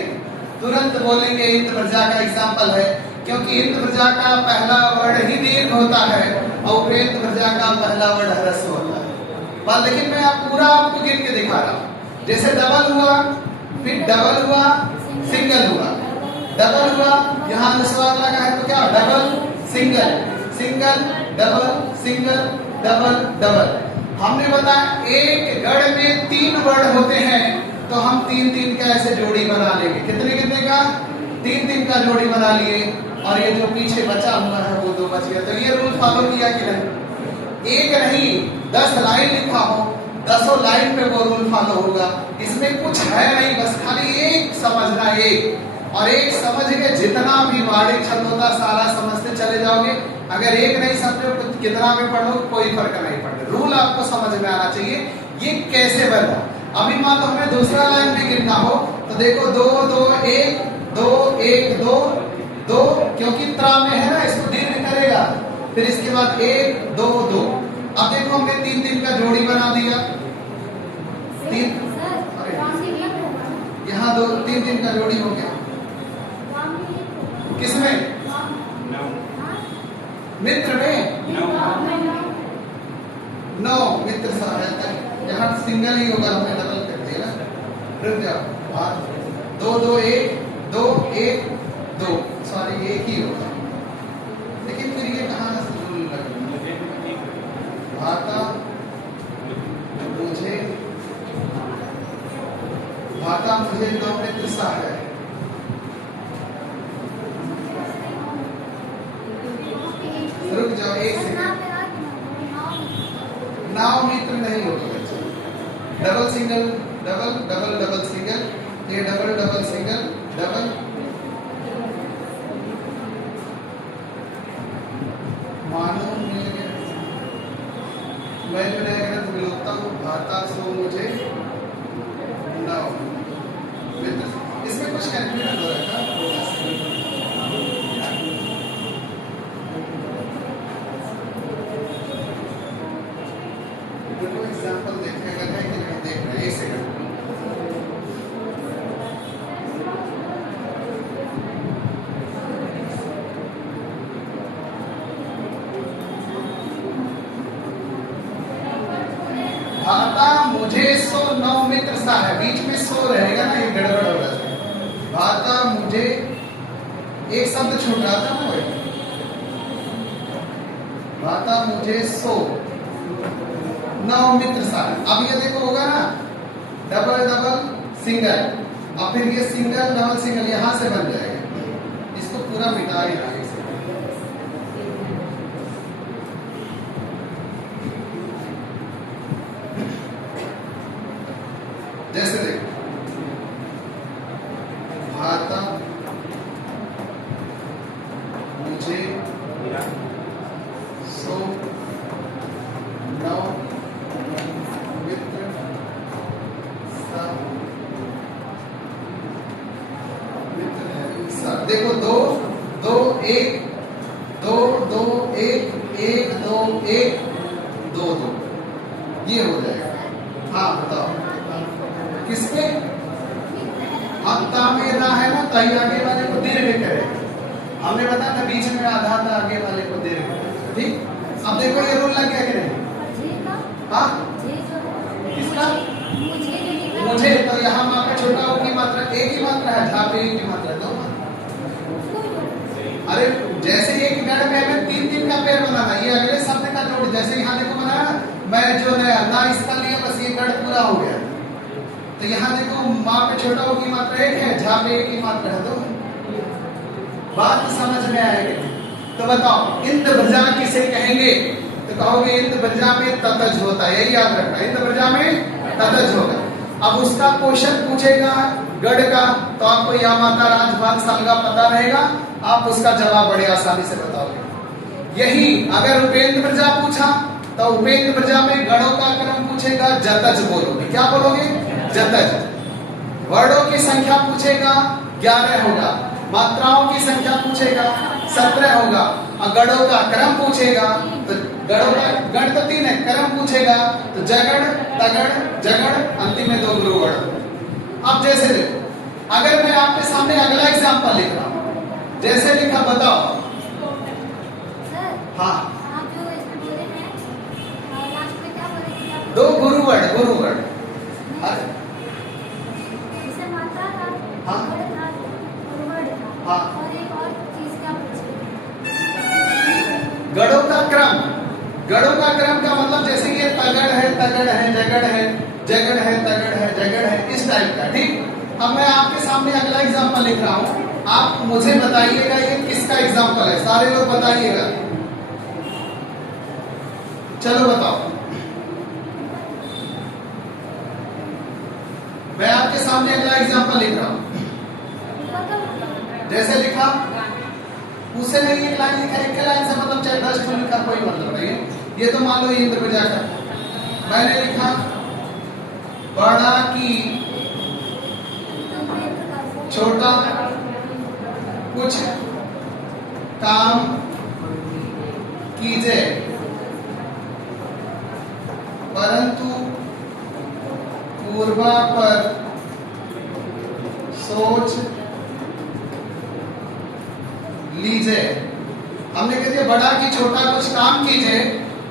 तुरंत बोलेंगे इंद्र प्रजा का एग्जाम्पल है, क्योंकि इंद्र प्रजा का पहला वर्ड ही दीर्घ होता है और उपेंद्र प्रजा का पहला वर्ड ह्रस्व होता है। पर लेकिन मैं आप पूरा आपको गिन के दिखा रहा हूं। जैसे डबल हुआ, फिर डबल हुआ, सिंगल हुआ, डबल हुआ, यहाँ अनुस्वार लगा है तो क्या double single, single double, single double double. हमने बताया एक गढ़ में 3 वर्ड होते हैं, तो हम 3 3 का ऐसे जोड़ी बना लेंगे। कितने कितने का, 3 3 का जोड़ी बना लिए, और ये जो पीछे बचा हुआ है वो 2 बच गया। तो ये रूल फॉलो किया कि नहीं, एक नहीं 10 लाइन लिखा हो, 10 लाइन पे वो रूल फॉलो होगा। इसमें कुछ है नहीं, बस खाली एक समझना, एक और एक समझ के जितना भी वार्डिक छंद होता सारा समझते चले जाओगे। अगर एक नहीं समझो तो कितना भी पढ़ो कोई फर्क नहीं पड़ता, रूल आपको समझ में आना चाहिए ये कैसे बना। अभी मान लो हमें दूसरा लाइन भी गिनना हो तो देखो 2 2 1 2 1 2 2, क्योंकि त्रा में है ना, इसको दीर्घ करेगा, फिर इसके बाद 1 2 2। अब देखो हमने 3 3 का जोड़ी बना दिया, 3 यहाँ 2 3 3 का जोड़ी हो गया। किसमें, मित्र में 9 मित्र सहायता, यहाँ सिंगल ही होगा, हमें डबल कर दिया ना। रुक जाओ, 2 2 1 2 1 2, सॉरी एक ही होगा, लेकिन फिर ये कहाँ भाता मुझे 9 मित्र सहायता। रुक जाओ एक सेकंड, 9 मित्र नहीं होगा बच्चे, double single double double double single, ये डबल डबल सिंगल डबल, मानो मैं जो नया ग्रंथ विलोकता हूँ, भाता सो मुझे 9 मित्र। इसमें कुछ कंफ्यूजन हो रहा था, एग्जाम्पल देखने का है कि नहीं देख रहे, एक सेकंड। भाता मुझे 9 मित्र सा है, बीच में 100 रहेगा ना, ये गड़बड़ हो रहा है। भाता मुझे, एक शब्द छूट रहा था ना भाई, भाता मुझे सो नौ मित्र सारे। अब ये देखो होगा ना डबल डबल सिंगल, और फिर ये सिंगल डबल सिंगल यहां से बन जाएगा, इसको पूरा मिटा ही रहा है। जैसे देखो भाता मुझे सो नौ मित्र सब। देखो दो दो एक दो दो एक एक दो एक दो दो, ये हो जाएगा। हाँ बताओ किसके ता में ना है ना, ताई आगे वाले को दीर्घ करे, हमने बताया था बीच में आधा था, आगे वाले को दीर्घ। ठीक, अब देखो ये रूल लग गया कि नहीं? हाँ किसका? मुझे। तो यहाँ माँ का छोटा हो की मात्रा एक ही मात्रा है, झा पे एक की मात्रा दो मात्रा। अरे जैसे एक गण में हमें तीन तीन का पेड़ बनाना, ये अगले शब्द का जोड़, जैसे यहाँ देखो बनाया मैं जो है ना इसका लिया, बस ये गण पूरा हो गया। तो यहाँ देखो माँ पे छोटा हो की मात्रा एक है, झा पे एक की मात्रा है दो। बात समझ में आएगी? तो बताओ इंद्र प्रजा किसे कहेंगे? तो कहोगे इंद्र प्रजा में ततज होता है, यही याद रखना, इंद्र प्रजा में ततज होगा। अब उसका क्वेश्चन पूछेगा गढ़ का, तो आपको या माता राजभाग सालगा पता रहेगा, आप उसका जवाब बड़े आसानी से बताओगे। यही अगर उपेंद्र प्रजा पूछा तो उपेंद्र प्रजा में गणों का क्रम पूछेगा, जतज बोलोगे। क्या बोलोगे? जतज। वर्णों की संख्या पूछेगा 11 होगा, मात्राओं की संख्या पूछेगा 17 होगा, और गणों का क्रम पूछेगा तो गणों का गण तो 3 है, क्रम पूछेगा तो जगड़ तगड़ जगड़, अंतिम में 2 गुरु गण। अब जैसे देखो अगर मैं आपके सामने अगला एग्जांपल लिख रहा हूं, जैसे लिखा बताओ। हाँ 2 गुरुवर्ण, गुरुवर्ण। हाँ हाँ गणों का क्रम, गणों का क्रम का मतलब जैसे ये तगड़ है जगड़ है, जगड़ है तगड़ है जगड़ है, इस टाइप का। ठीक, अब मैं आपके सामने अगला एग्जांपल लिख रहा हूं, आप मुझे बताइएगा ये किसका एग्जांपल है, सारे लोग बताइएगा। चलो बताओ, मैं आपके सामने अगला एग्जांपल लिख रहा हूं, जैसे लिखा उससे नहीं एक लाइन लिखा, एक लाइन से मतलब चाहे 10 ठो लिखा कोई मतलब नहीं है। ये तो मान लो इंद्र प्रजा का, मैंने लिखा बड़ा की छोटा कुछ काम कीजिए, परंतु पूर्वा पर सोच लीजिए। हमने कह दिया बड़ा की छोटा कुछ काम कीजिए,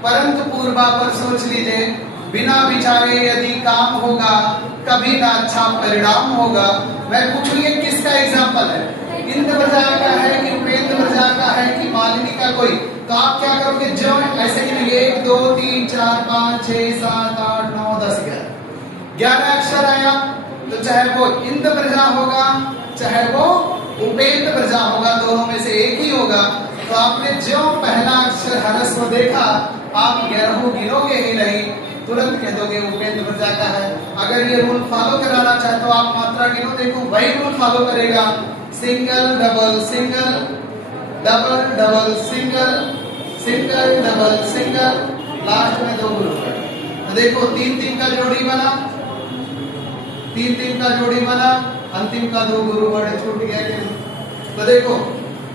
परंतु पूर्वा पर सोच लीजिए, बिना विचारे यदि काम होगा कभी ना अच्छा परिणाम होगा। मैं पूछूं ये किसका एग्जाम्पल है? इंद्र प्रजा का है कि उपेंद्र प्रजा का है कि मालिनी का कोई? तो आप क्या करोगे, जो ऐसे ही 1 2 3 4 5 6 7 8 9 10 11 अक्षर आया, तो चाहे वो इंद्र प्रजा होगा चाहे वो उपेंद्र प्रजा होगा, दोनों में से एक ही होगा। तो आपने जो पहला अक्षर ह्रस्व देखा, आप 11 गिनोगे ही नहीं, तुरंत कह दोगे उपेंद्र प्रजा का है। अगर ये रूल फॉलो कराना चाहे तो आप मात्रा गिनो, देखो वही रूल फॉलो करेगा, single double single double double single single double single, last में 2 ग्रुप है। तो देखो 3 3 का जोड़ी बना, 3 3 का जोड़ी बना, अंतिम का 2 गुरु वर्ड छूट गया। तो देखो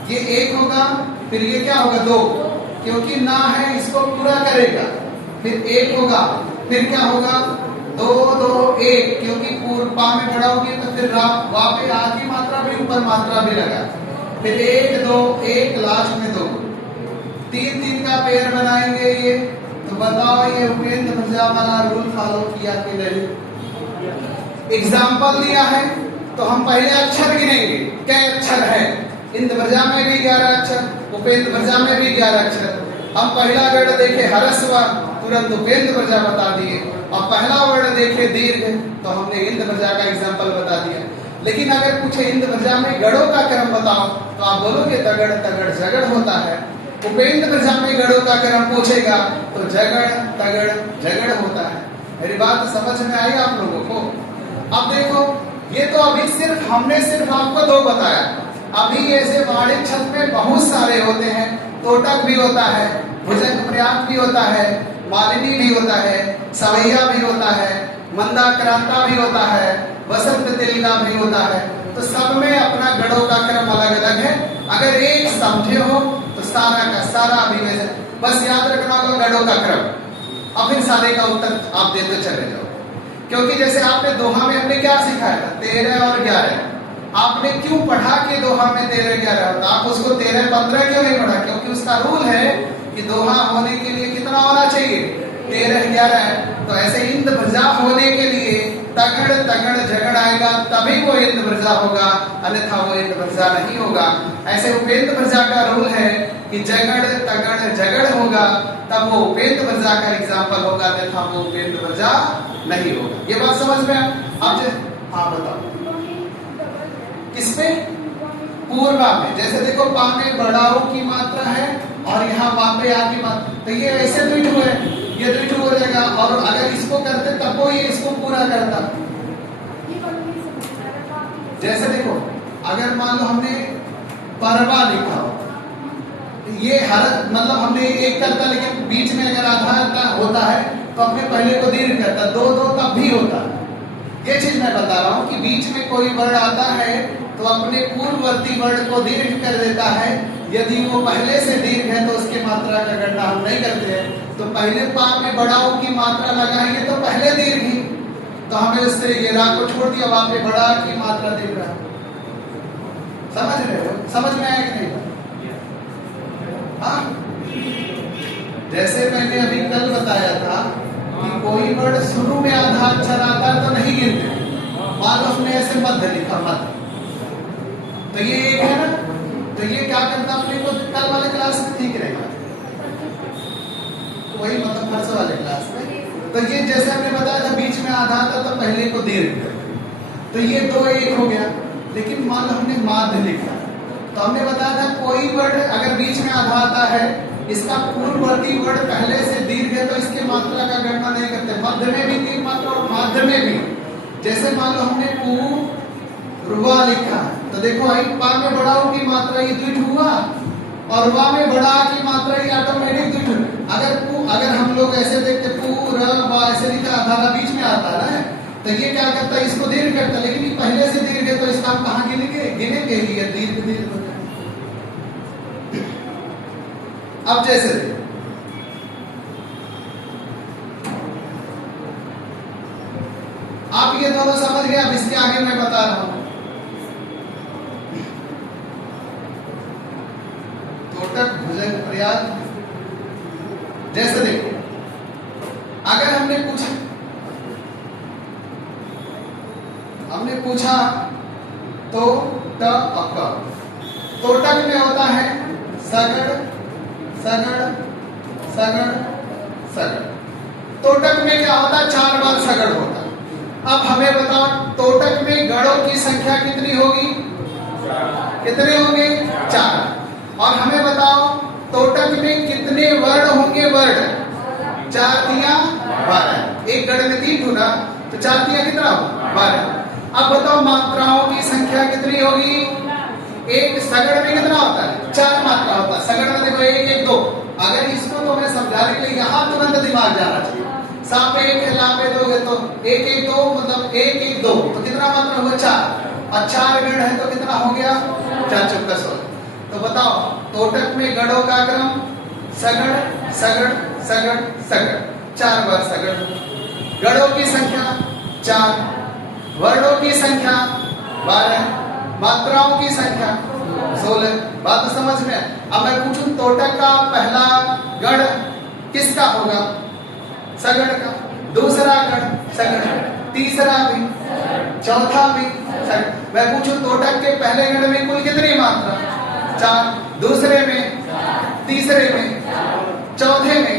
ये 1 होगा, फिर ये क्या होगा 2, क्योंकि ना है इसको पूरा करेगा, फिर 1 होगा, फिर क्या होगा 2 2 1, क्योंकि पूर्वा में बड़ा होगी तो फिर वा पे आ की मात्रा भी ऊपर मात्रा भी लगा, फिर 1 2 1, लास्ट में 2, 3 3 का पेयर बनाएंगे ये। तो बताओ ये उपेंद्र प्रजा वाला रूल फॉलो किया कि नहीं? एग्जाम्पल दिया है, तो हम पहले अक्षर गिनेंगे, क्या अक्षर है। इंद प्रजा में भी 11 अक्षर, उपेंद्र प्रजा में भी 11 अक्षर। हम पहला गण देखे हरस्व, तुरंत उपेंद्र प्रजा बता दिए, और पहला वर्ण देखे दीर्घ तो हमने इंद्र प्रजा का एग्जाम्पल बता दिया। लेकिन अगर पूछे इंद्र प्रजा में गणों का क्रम बताओ तो आप बोलोगे तगड़ तगड़ जगड़ होता है। उपेंद्र प्रजा में गणों का क्रम पूछेगा तो जगड़ तगड़ जगड़ होता है। मेरी बात समझ में आई आप लोगों को। अब देखो, ये तो अभी हमने सिर्फ आपको 2 बताया। अभी ऐसे वाणिज्य छंद में बहुत सारे होते हैं। तोटक भी होता है, भुजंग पर्याप्त भी होता है, मालिनी भी होता है, सवैया भी होता है, मंदाक्रांता भी होता है, वसंत तिलका भी होता है। तो सब में अपना गणों का क्रम अलग अलग है। अगर एक समझे हो तो सारा का सारा अभिव्यंजन बस याद रखना होगा, गणों का क्रम, और फिर सारे का उत्तर आप देते चले जाओ। क्योंकि जैसे आपने दोहा में हमने क्या सिखाया था, 13 और 11। आपने क्यों पढ़ा कि दोहा में 13 11 होता, आप उसको 13 15 क्यों नहीं पढ़ा? क्योंकि उसका रूल है कि दोहा होने के लिए कितना होना चाहिए, 13 11। तो ऐसे इंद्र प्रजा होने के लिए तगड़ तगड़ झगड़ आएगा तभी वो इंद्र प्रजा होगा, अन्यथा वो इंद्र प्रजा नहीं होगा। ऐसे उपेंद्र प्रजा का रूल है कि जगड़ तगड़ झगड़ होगा तब वो उपेंद्र प्रजा का एग्जाम्पल होगा, अन्यथा वो उपेंद्र प्रजा नहीं होगा। ये बात समझ में? अब हाँ बताओ किसमें? पूर्वा में। जैसे देखो पा में बड़ाओ की मात्रा है और यहाँ पा पे आ की मात्रा, तो ये ऐसे द्विठु है, ये द्विठु हो जाएगा। और अगर इसको करते तब वो ये इसको पूरा करता। जैसे देखो अगर मान लो हमने परवा लिखा हो, ये हर मतलब हमने एक करता, लेकिन बीच में अगर आधा होता है तो अपने पहले को दीर्घ करता, 2 2 तब भी होता। ये चीज मैं बता रहा हूँ कि बीच में कोई वर्ण आता है तो अपने पूर्ववर्ती वर्ण को दीर्घ कर देता है। यदि वो पहले से दीर्घ है तो उसके मात्रा का गणना हम नहीं करते हैं। तो पहले पा में बड़ाओ की मात्रा लगाएंगे तो पहले दीर्घ ही, तो हमें उससे ये राग को छोड़ दिया, वहां पे बड़ा की मात्रा दीर्घ रहा। समझ रहे हो? समझ में आया कि नहीं? हाँ, जैसे मैंने अभी कल बताया था कि कोई वर्ण शुरू में आधा अक्षर आता है तो नहीं गिनते। मान लो उसने ऐसे मध्य लिखा, मध्य, तो ये एक है ना, तो ये क्या करता अपने को कल वाले क्लास में ठीक रहेगा, वही मतलब फर्स्ट वाले क्लास में। तो ये जैसे हमने बताया था बीच में आधा था तो पहले को दीर्घ करते, तो ये 2 1 हो गया। लेकिन मान लो हमने माध्य लिखा तो हमने बताया था कोई वर्ण अगर बीच में आधा आता है, इसका पूर्ववर्ती वर्ण पहले से दीर्घ है तो इसके मात्रा का गणना नहीं करते। मध्य में भी दीर्घ मात्रा और माध्य में भी। जैसे मान लो हमने पूर्वा लिखा तो देखो आई पा में बड़ाओ की मात्रा ये द्विठ हुआ और वा में बड़ा की मात्रा ये ऑटोमेटिक द्विठ। अगर हम लोग ऐसे देखते पूर्वा ऐसे लिखा आधा बीच में आता है तो ये क्या करता है, इसको दीर्घ करता, लेकिन ये पहले से दीर्घ है तो इसका हम कहाँ गिनेंगे ये दीर्घ दीर्घ हो जाए। अब जैसे आप ये दोनों समझ गए, अब इसके आगे मैं बता रहा हूं। तोटक भुजंग पर्याप्त। जैसे देखो अगर हमने पूछा तो ट अक, तोटक में होता है सगड़ सगड़ सगड़ सगड़। तोटक में क्या होता है, 4 बार सगड़ होता है। अब हमें बताओ तोटक में गणों की संख्या कितनी होगी, कितने होंगे, 4। और हमें बताओ तोटक में कितने वर्ण होंगे, वर्ण 4 तिया 12। एक गण में 3 होगा तो 4 तिया कितना होगा, 12। अब बताओ मात्राओं की संख्या कितनी होगी, एक सगड़ में कितना होता है, 4 मात्रा होता है। सगड़ में देखो 1 1 2। अगर इसको तो मैं समझाने के लिए यहाँ तुरंत दिमाग जाना चाहिए। सापे 1 है, लापे 2 है, तो 1 1 2 मतलब 1 1 2 तो कितना मात्रा हुआ, 4। और 4 गण है तो कितना हो गया, 4 चौका 16। तो बताओ तोटक में गणों का क्रम सगड़ सगड़ सगड़ सगड़, 4 बार सगड़। गणों की संख्या 4, वर्णों की संख्या 12, मात्राओं की संख्या 16। बात तो समझ में। अब मैं पूछूं तोटक का पहला गण किसका होगा, सगड़ का। दूसरा गण सगड़, तीसरा भी, चौथा भी तोटक। मैं पूछूं तोटक के पहले गण में कुल कितनी मात्रा? 4। दूसरे में, तीसरे में, चौथे में।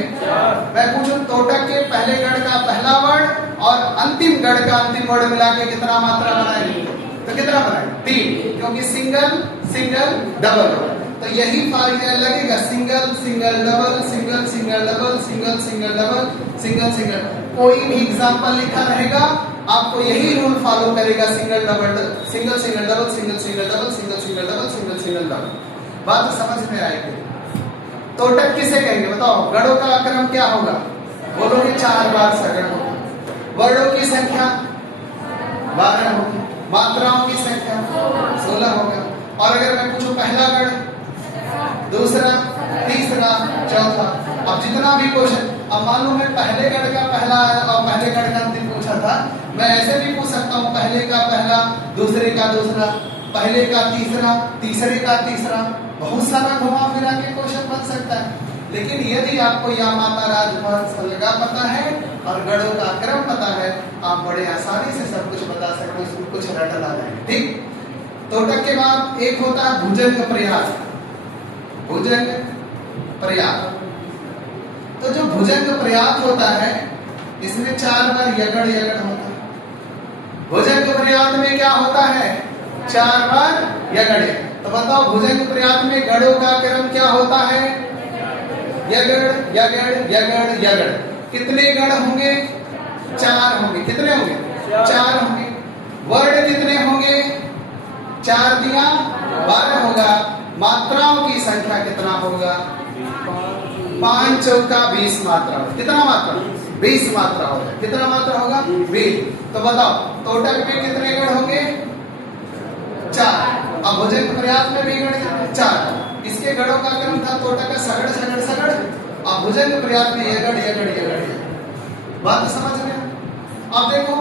मैं पूछूं तोटक के पहले गण का पहला वर्ण और अंतिम गण का अंतिम वर्ण मिला के कितना मात्रा बनाएंगे? तो कितना बनाएंगे? 3, क्योंकि सिंगल सिंगल डबल। तो यही फार्मूला लगेगा, single single double, single single double, single single double, single single. कोई भी एग्जांपल लिखा रहेगा आपको यही रूल फॉलो करेगा, single double, single single double, single single double, single single double, single single double. बात समझ में आएगी? तोटक किसे कहेंगे बताओ? गणों का क्रम क्या होगा? बोलोगे 4 बार सगण होगा। वर्णों की संख्या 12 होगी, मात्राओं की संख्या 16 होगा। और अगर मैं पूछूं पहला गण, दूसरा, तीसरा, चौथा, अब जितना भी क्वेश्चन, अब मान लो मैं पहले गण का पहला और पहले गण का अंतिम पूछा था, मैं ऐसे भी पूछ सकता हूँ पहले का पहला, दूसरे का दूसरा, पहले का तीसरा, तीसरे का तीसरा। बहुत सारा घुमा फिरा के क्वेश्चन बन सकता है। लेकिन यदि आपको या माता राजवंश लगा पता है और गणों का क्रम पता है, आप बड़े आसानी से सब कुछ बता सकते हो, सब कुछ रटना है। ठीक। तोटक के बाद एक होता है भुजंग प्रयास। भुजंग प्रयास, तो जो भुजंग प्रयास होता है इसमें 4 बार यगड़ यगड़ होता है। भुजंग प्रयास में क्या होता है? 4 बार यगड़। तो बताओ भुजंग प्रयास में गणों का क्रम क्या होता है? यगड़ यगड़ यगड़ यगड़। कितने गण होंगे? 4 होंगे। कितने होंगे? 4 होंगे। वर्ण कितने होंगे? 4 दिया 12 होगा। मात्राओं की संख्या कितना होगा? 5 चौका 20 मात्रा। कितना मात्रा? 20 मात्रा होगा। कितना मात्रा होगा? 20। तो बताओ तोटक में कितने गण होंगे? 4। अब भुजंग प्रयास में भी गण 4। इसके गणों का क्रम था तोटक का सगड़ सगड़ सगड़। अब भुजंग प्रयास में यगड़ यगड़ यगड़। बात समझ में? अब देखो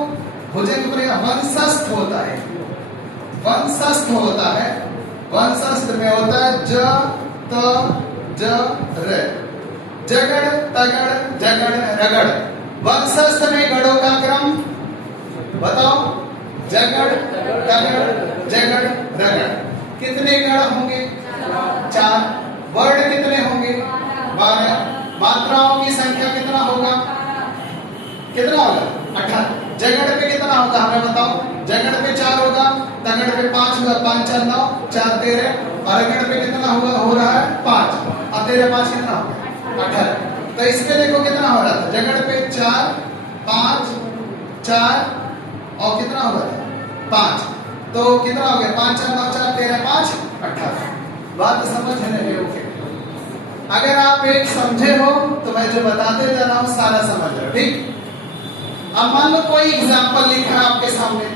भुजंग प्रयास वंशस्थ होता है। वंशस्थ होता है। वंशस्थ में होता है ज त ज र, जगड़ तगड़ जगड़ रगड़। वंशस्थ में गणों का क्रम बताओ? जगड़ तगड़ जगड़ रगड़। कितने गण होंगे? 4। वर्ण कितने होंगे? 12। मात्राओं की संख्या कितना होगा? कितना होगा? 18। जगड़ पे कितना होगा हमें बताओ? जगड़ पे 4 होगा, तगड़ पे 5 होगा, 5 4 9, 4 13, और रगड़ पे कितना होगा? हो रहा है 5। अब 13 5 कितना होगा? 18। तो इसमें देखो कितना हो रहा था? जगड़ पे 4 5 4 और कितना हो रहा था? 5। तो कितना हो गया? 5 4 9 4 13 5 18। बात समझ है नहीं? ओके। अगर आप एक समझे हो तो मैं जो बताते जा रहा हूँ सारा समझ लो। ठीक। अब मान लो कोई एग्जाम्पल लिखा है आपके सामने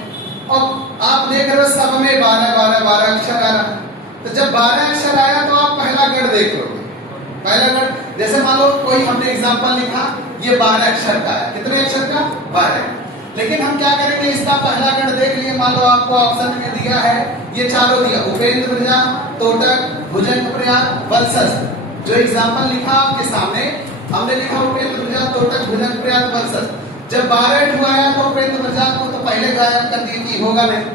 और आप देख रहे हो सब में 12 12 12 अक्षर आ रहा है। तो जब 12 अक्षर आया तो आप पहला गण देख लोगे। पहला गण जैसे मान लो कोई हमने एग्जाम्पल लिखा, ये 12 अक्षर का है। कितने अक्षर का? 12। लेकिन हम क्या करेंगे? इसका पहला गण देख लिए। मान लो आपको ऑप्शन में दिया है, ये चारों दिया, उपेंद्र प्रजा, तोटक, भुजंग प्रयास, वंशस्थ। जो एग्जाम्पल लिखा आपके सामने, हमने लिखा उपेंद्र प्रजा, तोटक, भुजंग प्रयास, वंशस्थ। जब 12 आया तो उपेंद्र प्रजा को तो पहले गायब कर दिए कि होगा नहीं।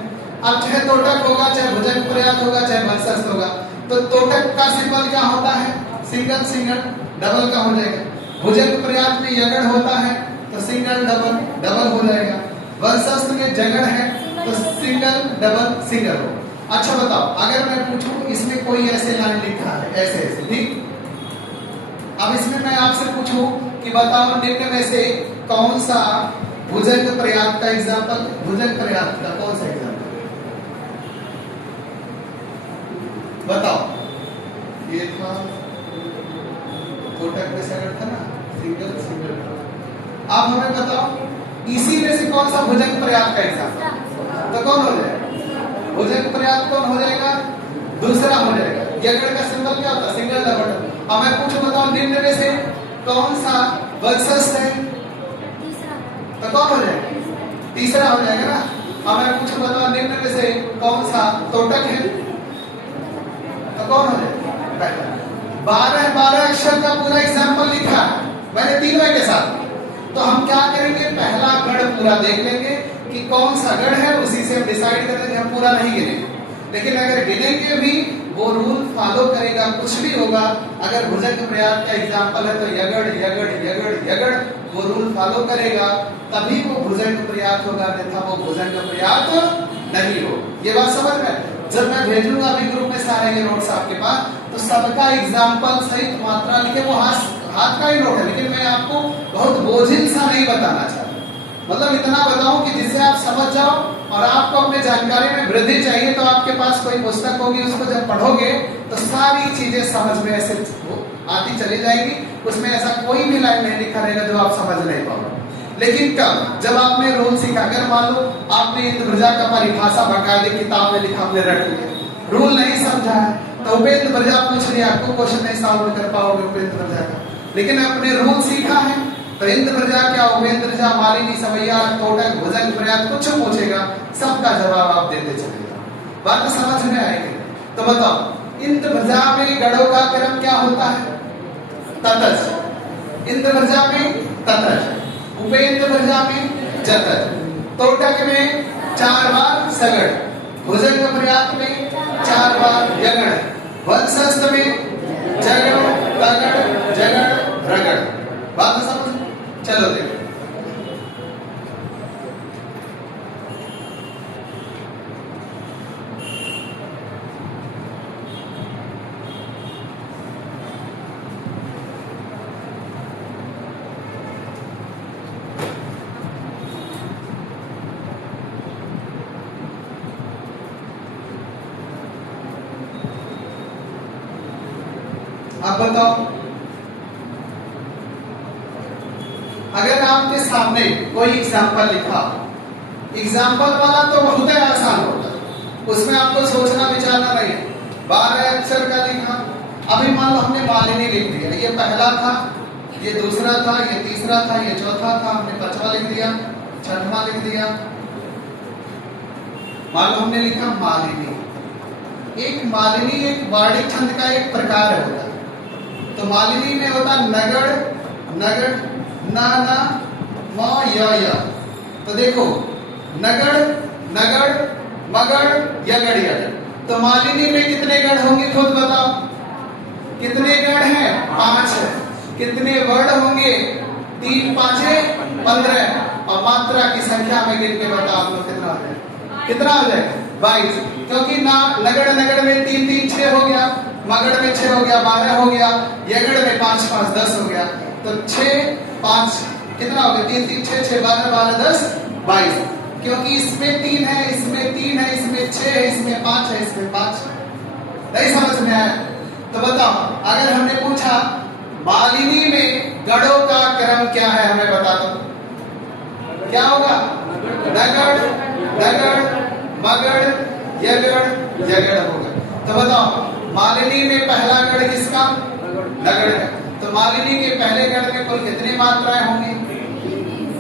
अब चाहे तोटक होगा, चाहे भुजंग प्रयास होगा, चाहे वंशस्थ होगा। तो तोटक का सिंबल क्या होता है? सिंगल सिंगल डबल का हो जाएगा। भुजंग प्रयास में यगड़ होता है तो सिंगल डबल डबल हो जाएगा। वंशस्थ में जगड़ है तो सिंगल डबल सिंगल हो। अच्छा बताओ अगर मैं पूछूं इसमें कोई ऐसे लाइन लिखा है ऐसे ऐसे, ठीक। अब इसमें मैं आपसे पूछूं कि बताओ निम्न में से कौन सा भुजंग प्रयास का एग्जाम्पल? भुजंग प्रयास का कौन सा एग्जाम्पल बताओ? ये था तोटक में सगड़ था ना, सिंगल सिंगल। आप हमें बताओ इसी में से कौन सा भुजंग प्रयास का एग्जाम्पल? तो कौन हो जाएगा? भुजंग प्रयास कौन हो जाएगा? दूसरा हो जाएगा। यगड़ का सिंबल क्या होता है? Single double. अब मैं पूछूं बताओ निम्न में से कौन सा वंशस्थ है? तो कौन हो जाएगा? तीसरा हो जाएगा ना। अब मैं पूछूं बताओ निम्न में से कौन सा तोटक है? तो कौन हो जाएगा? पहला। 12 अक्षर का पूरा एग्जाम्पल लिखा मैंने तीनों के साथ। तो हम क्या करेंगे? पहला गण पूरा देख लेंगे कि कौन सा गढ़ है, उसी से हम डिसाइड करते हैं। हम पूरा नहीं गिनेंगे, लेकिन अगर गिनेंगे भी वो रूल फॉलो करेगा, कुछ भी होगा। अगर भुजंग प्रयात का एग्जांपल है तो यगड़ यगड़ यगड़ यगड़ वो रूल फॉलो करेगा, तभी वो भुजंग प्रयात होगा, अन्यथा वो भुजंग प्रयात नहीं हो। ये बात समझ में? जब मैं भेजूंगा अभी ग्रुप में सारे ये नोट्स आपके पास, तो सबका एग्जांपल सहित मात्रा लिखे। वो हाथ का ही नोट है, लेकिन मैं आपको बहुत बोझिल सा नहीं बताना चाहता। मतलब इतना बताऊं कि जिससे आप समझ जाओ, और आपको अपने जानकारी में वृद्धि चाहिए तो आपके पास कोई पुस्तक होगी, उसको जब पढ़ोगे तो सारी चीजें समझ में ऐसे आती चली जाएगी। उसमें ऐसा कोई भी लाइन नहीं लिखा रहेगा जो आप समझ नहीं पाओगे। लेकिन कब? जब आपने रूल सीखा। अगर मान लो आपने इंद्रभृजा का परिभाषा बाकायदे किताब में लिखा, आपने रख लिया, रूल नहीं समझा है, तो उपेंद्र प्रजा पूछ लिया, आपको क्वेश्चन नहीं सॉल्व कर पाओगे उपेंद्र प्रजा का। लेकिन आपने रूल सीखा है, तो इंद्र प्रजा क्या, उपेंद्र प्रजा, मालिनी, सवैया, तोटक, भुजंग प्रयात, कुछ पूछेगा, सबका जवाब आप देते चले जाओ। बात समझ में आएगी? तो बताओ इंद्र प्रजा में गढ़ों का क्रम क्या होता है? ततज। इंद्र प्रजा में ततज, उपेंद्र प्रजा में जतज, तोटक में 4 बार सगड़, भुजंग प्रयात में 4 बार यगड़, वंशस्थ में जगड़ तगड़ जगड़ रगड़। बात समझ? चलो देखो, आप बताओ, अगर आपके सामने कोई एग्जाम्पल लिखा, एग्जाम्पल वाला तो बहुत ही आसान होता है, उसमें आपको सोचना विचारना नहीं है। 12 अक्षर का लिखा, अभी मान लो हमने मालिनी लिख दिया, ये पहला था, ये दूसरा था, ये तीसरा था, ये चौथा था, हमने 5वां लिख दिया, 6वां लिख दिया। मान लो हमने लिखा मालिनी। एक मालिनी एक वाणी छंद का एक प्रकार होता है। तो मालिनी में होता नगड़ नगड़ ना ना म य। तो देखो नगड़ नगड़ मगड़ यगड़ यगड़। तो मालिनी में कितने गढ़ होंगे खुद बताओ? कितने गढ़ हैं? 5 है। कितने वर्ण होंगे? 3 5 15। और मात्रा की संख्या में गिन के बताओ आप लोग कितना हो जाएगा? कितना हो जाएगा? 22। क्योंकि ना नगड़ नगड़ में 3 3 6 हो गया, मगड़ में 6 हो गया, 12 हो गया, यगड़ में 5 5 10 हो गया। तो 6 5 कितना हो गया? 3 3 6 6 12 12 10 22। क्योंकि इसमें 3 है, इसमें 3 है, इसमें 6 है, इसमें 5 है, इसमें 5। नहीं समझ में आया? तो बताओ, अगर हमने पूछा मालिनी में गढ़ों का क्रम क्या है, हमें बता दो, क्या होगा? नगड़ नगड़ मगड़ यगड़ यगड़ होगा। तो बताओ मालिनी में पहला गढ़ किसका? नगड़ है। तो मालिनी के पहले गढ़ में कुल कितनी मात्राएं होंगी?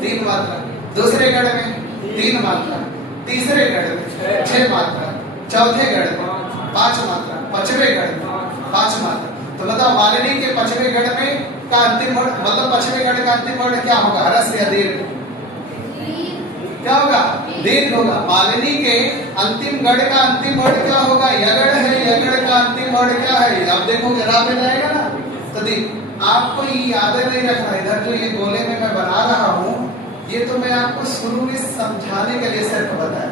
3 मात्रा। दूसरे गढ़ में 3 मात्रा, तीसरे गढ़ में 6 मात्रा, चौथे गढ़ में 5 मात्रा, 5वें गढ़ में 5 मात्रा। तो बताओ मालिनी के 5वें गढ़ में का अंतिम वर्ण, मतलब 5वें गढ़ का अंतिम वर्ण क्या होगा? ह्रस्व या दीर्घ? क्या होगा? दीर्घ होगा। मालिनी के अंतिम गढ़ का अंतिम वर्ण क्या होगा? यगड़ है। यगड़ का अंतिम वर्ण क्या है? आप देखोगे रा में जाएगा ना। तो देख, आपको ये याद नहीं रखना। इधर जो ये गोले में मैं बना रहा हूँ, ये तो मैं आपको शुरू में समझाने के लिए सिर्फ बताया।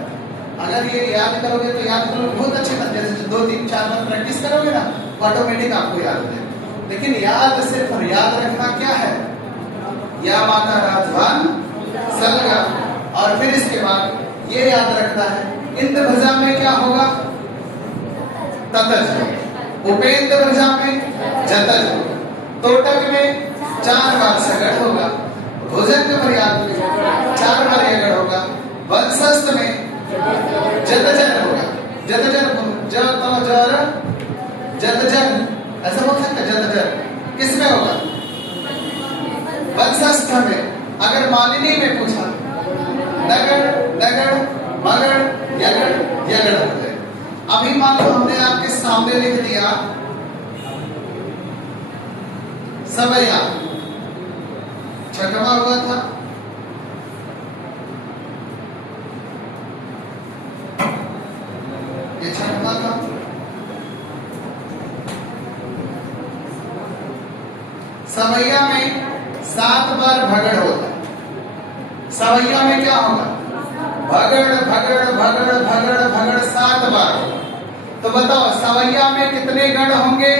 अगर ये याद करोगे तो याद करोगे बहुत अच्छे तरीके से, 2 3 4 बार प्रैक्टिस करोगे ना, ऑटोमेटिक आपको याद हो जाएगा। लेकिन याद सिर्फ याद रखना क्या है? या माता राजवान सलगा। और फिर इसके बाद ये याद रखना है इंद्र भजा में क्या होगा? ततज। उपेंद्र भजा में जतज होगा। तोटक में 4 बार सगड़ होगा। भुजंग प्रयात में 4 बार यगड़ होगा। वंशस्थ में जतजन होगा। जतजन जर जतजन ऐसा बोल सकते? जतजन किसमें होगा? वंशस्थ में। अगर मालिनी में पूछा नगड़ नगड़ मगड़ यगड़ यगड़ हो जाए। अभी मान लो हमने आपके सामने लिख दिया सवैया, 6वां हुआ था, ये छठवां था। सवैया में 7 बार भगड़ होता है। सवैया में क्या होगा? भगड़ भगड़ भगड़ भगड़ भगड़ 7 बार होगा। तो बताओ सवैया में कितने गण होंगे?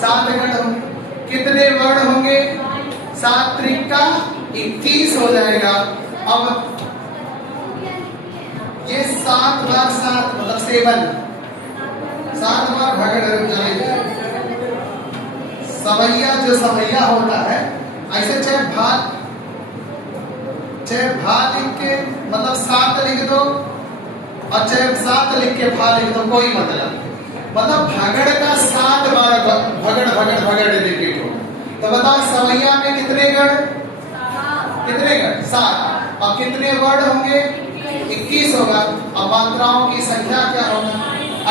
7 गण होंगे। कितने वर्ण होंगे? 7 त्रिका 21 हो जाएगा। अब ये 7 बार 7 मतलब 7 बार भगड़ हो जाएगा। सवैया जो सवैया होता है, ऐसे चाहे भा लिख के मतलब 7 लिख दो और चाहे 7 लिख के भा लिख दो, कोई मतलब भगड़ का 7 बार भगड़ भगड़ भगड़ रिपीट हो। तो बताओ सवैया में कितने गण? कितने गण? 7। और कितने वर्ण होंगे? 21 होगा। और मात्राओं की संख्या क्या होगा?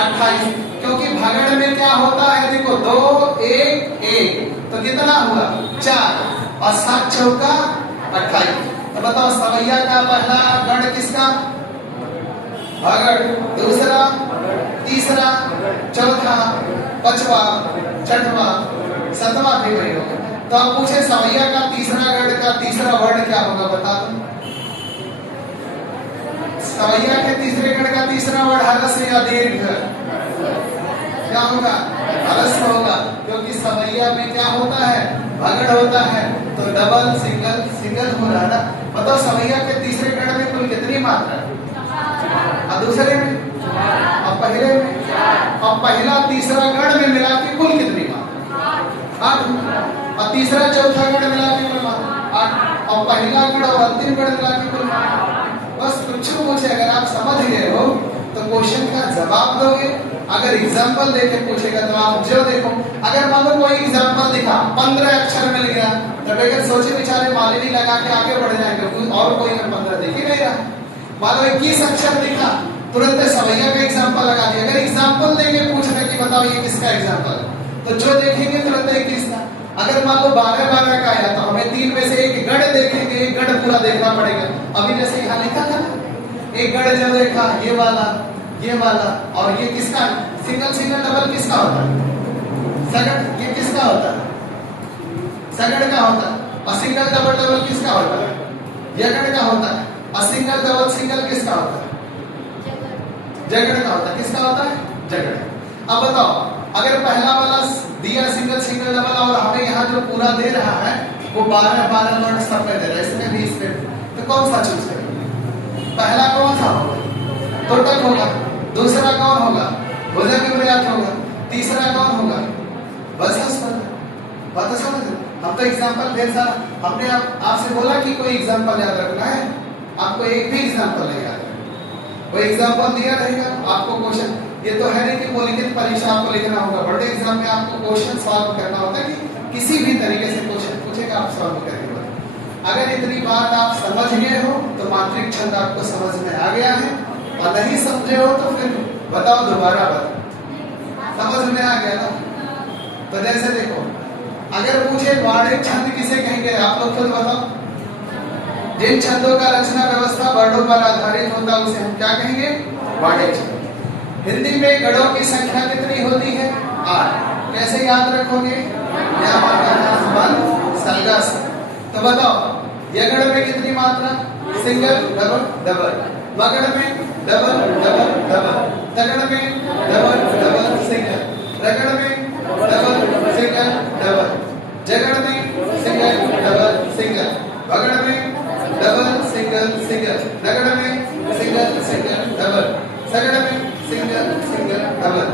28। क्योंकि भगड़ में क्या होता है? देखो 2 1 1 तो कितना हुआ? 4 और 7 चौका 28। तो बताओ सवैया का पहला गण किसका? भगड़। दूसरा, तीसरा, चौथा, पांचवा, छठवा, सातवां भी वही होगा। तो आप पूछे सवैया का तीसरा गण का तीसरा वर्ण क्या होगा? बता दो। सवैया के तीसरे गण का तीसरा वर्ण ह्रस्व या दीर्घ? क्या होगा? ह्रस्व होगा। क्योंकि सवैया में क्या होता है? भगड़ होता है। तो डबल सिंगल सिंगल हो रहा ना। बताओ सवैया के तीसरे गण में कुल कितनी मात्रा है? और दूसरे में? और पहले में? और पहला तीसरा गण में मिला के कुल कितनी मात्रा? 8। और तीसरा चौथा गण मिला के कुल मात्रा 8। और पहला गण और अंतिम गण मिला के कुल मात्रा। बस कुछ पूछे, अगर आप समझ गए हो तो क्वेश्चन का जवाब दोगे। अगर एग्जाम्पल देके पूछेगा तो आप जो देखो, अगर मान लो कोई एग्जाम्पल दिखा 15 अक्षर मिल गया तो बेगर सोचे बेचारे मालिनी लगा के आगे बढ़ जाएंगे, और कोई 15 दिख ही नहीं रहा। मान लो 21 अक्षर दिखा, तुरंत सवैया का एग्जाम्पल लगा दिया। अगर एग्जाम्पल देके पूछना कि बताओ ये किसका एग्जाम्पल, तो जो देखेंगे तुरंत 21 का। अगर मान लो 12 का आया तो हमें 3 में से एक गण देखेंगे, एक गण पूरा देखना पड़ेगा। अभी जैसे यहाँ लिखा था एक गण जो देखा ये वाला और ये किसका? सिंगल सिंगल डबल किसका होता है? सगड़। ये किसका होता है? सगड़ का होता है। और सिंगल डबल डबल किसका होता है? यगड़ का होता है। और सिंगल डबल सिंगल किसका होता है? जगड़ का होता है। किसका होता है? जगड़। अब बताओ अगर पहला वाला दिया सिंगल सिंगल डबल और हमें यहाँ जो पूरा दे रहा है वो 12 वर्ण सब में दे रहा है, इसमें भी इसमें, तो कौन सा चूज करेंगे? पहला कौन सा होगा? टोटल होगा। दूसरा कौन होगा? भुजंग प्रयात होगा। तीसरा कौन होगा? बस बात समझ। हम तो एग्जाम्पल भेज रहा, हमने आपसे बोला कि कोई एग्जाम्पल याद रखना है, आपको एक भी एग्जाम्पल नहीं याद रखना। वो एग्जाम्पल दिया रहेगा आपको क्वेश्चन। ये तो है नहीं कि वो लिखित परीक्षा आपको लिखना होगा, बड़े एग्जाम में आपको क्वेश्चन सॉल्व करना होता है कि किसी भी तरीके से क्वेश्चन पूछेगा आप सॉल्व करेंगे। अगर इतनी बात आप समझ गए हो तो मात्रिक छंद आपको समझ में आ गया है, और नहीं समझे हो तो फिर बताओ दोबारा बताओ। समझ में आ गया ना? तो जैसे देखो अगर पूछे वार्णिक छंद किसे कहेंगे, आप लोग खुद बताओ। जिन छंदों का रचना व्यवस्था वर्णों पर आधारित होता है उसे हम क्या कहेंगे? वार्णिक छंद। हिंदी में गणों की संख्या कितनी होती है? 8। कैसे याद रखोगे? तो बताओ यगड़ में कितनी मात्रा? Single double double. मगड़ में डबल डबल डबल। तगड़ में डबल डबल सिंगल। रगड़ में डबल सिंगल डबल। जगड़ में सिंगल डबल सिंगल। भगड़ में डबल सिंगल सिंगल। रगड़ में सिंगल सिंगल डबल। सगड़ में सिंगल सिंगल डबल।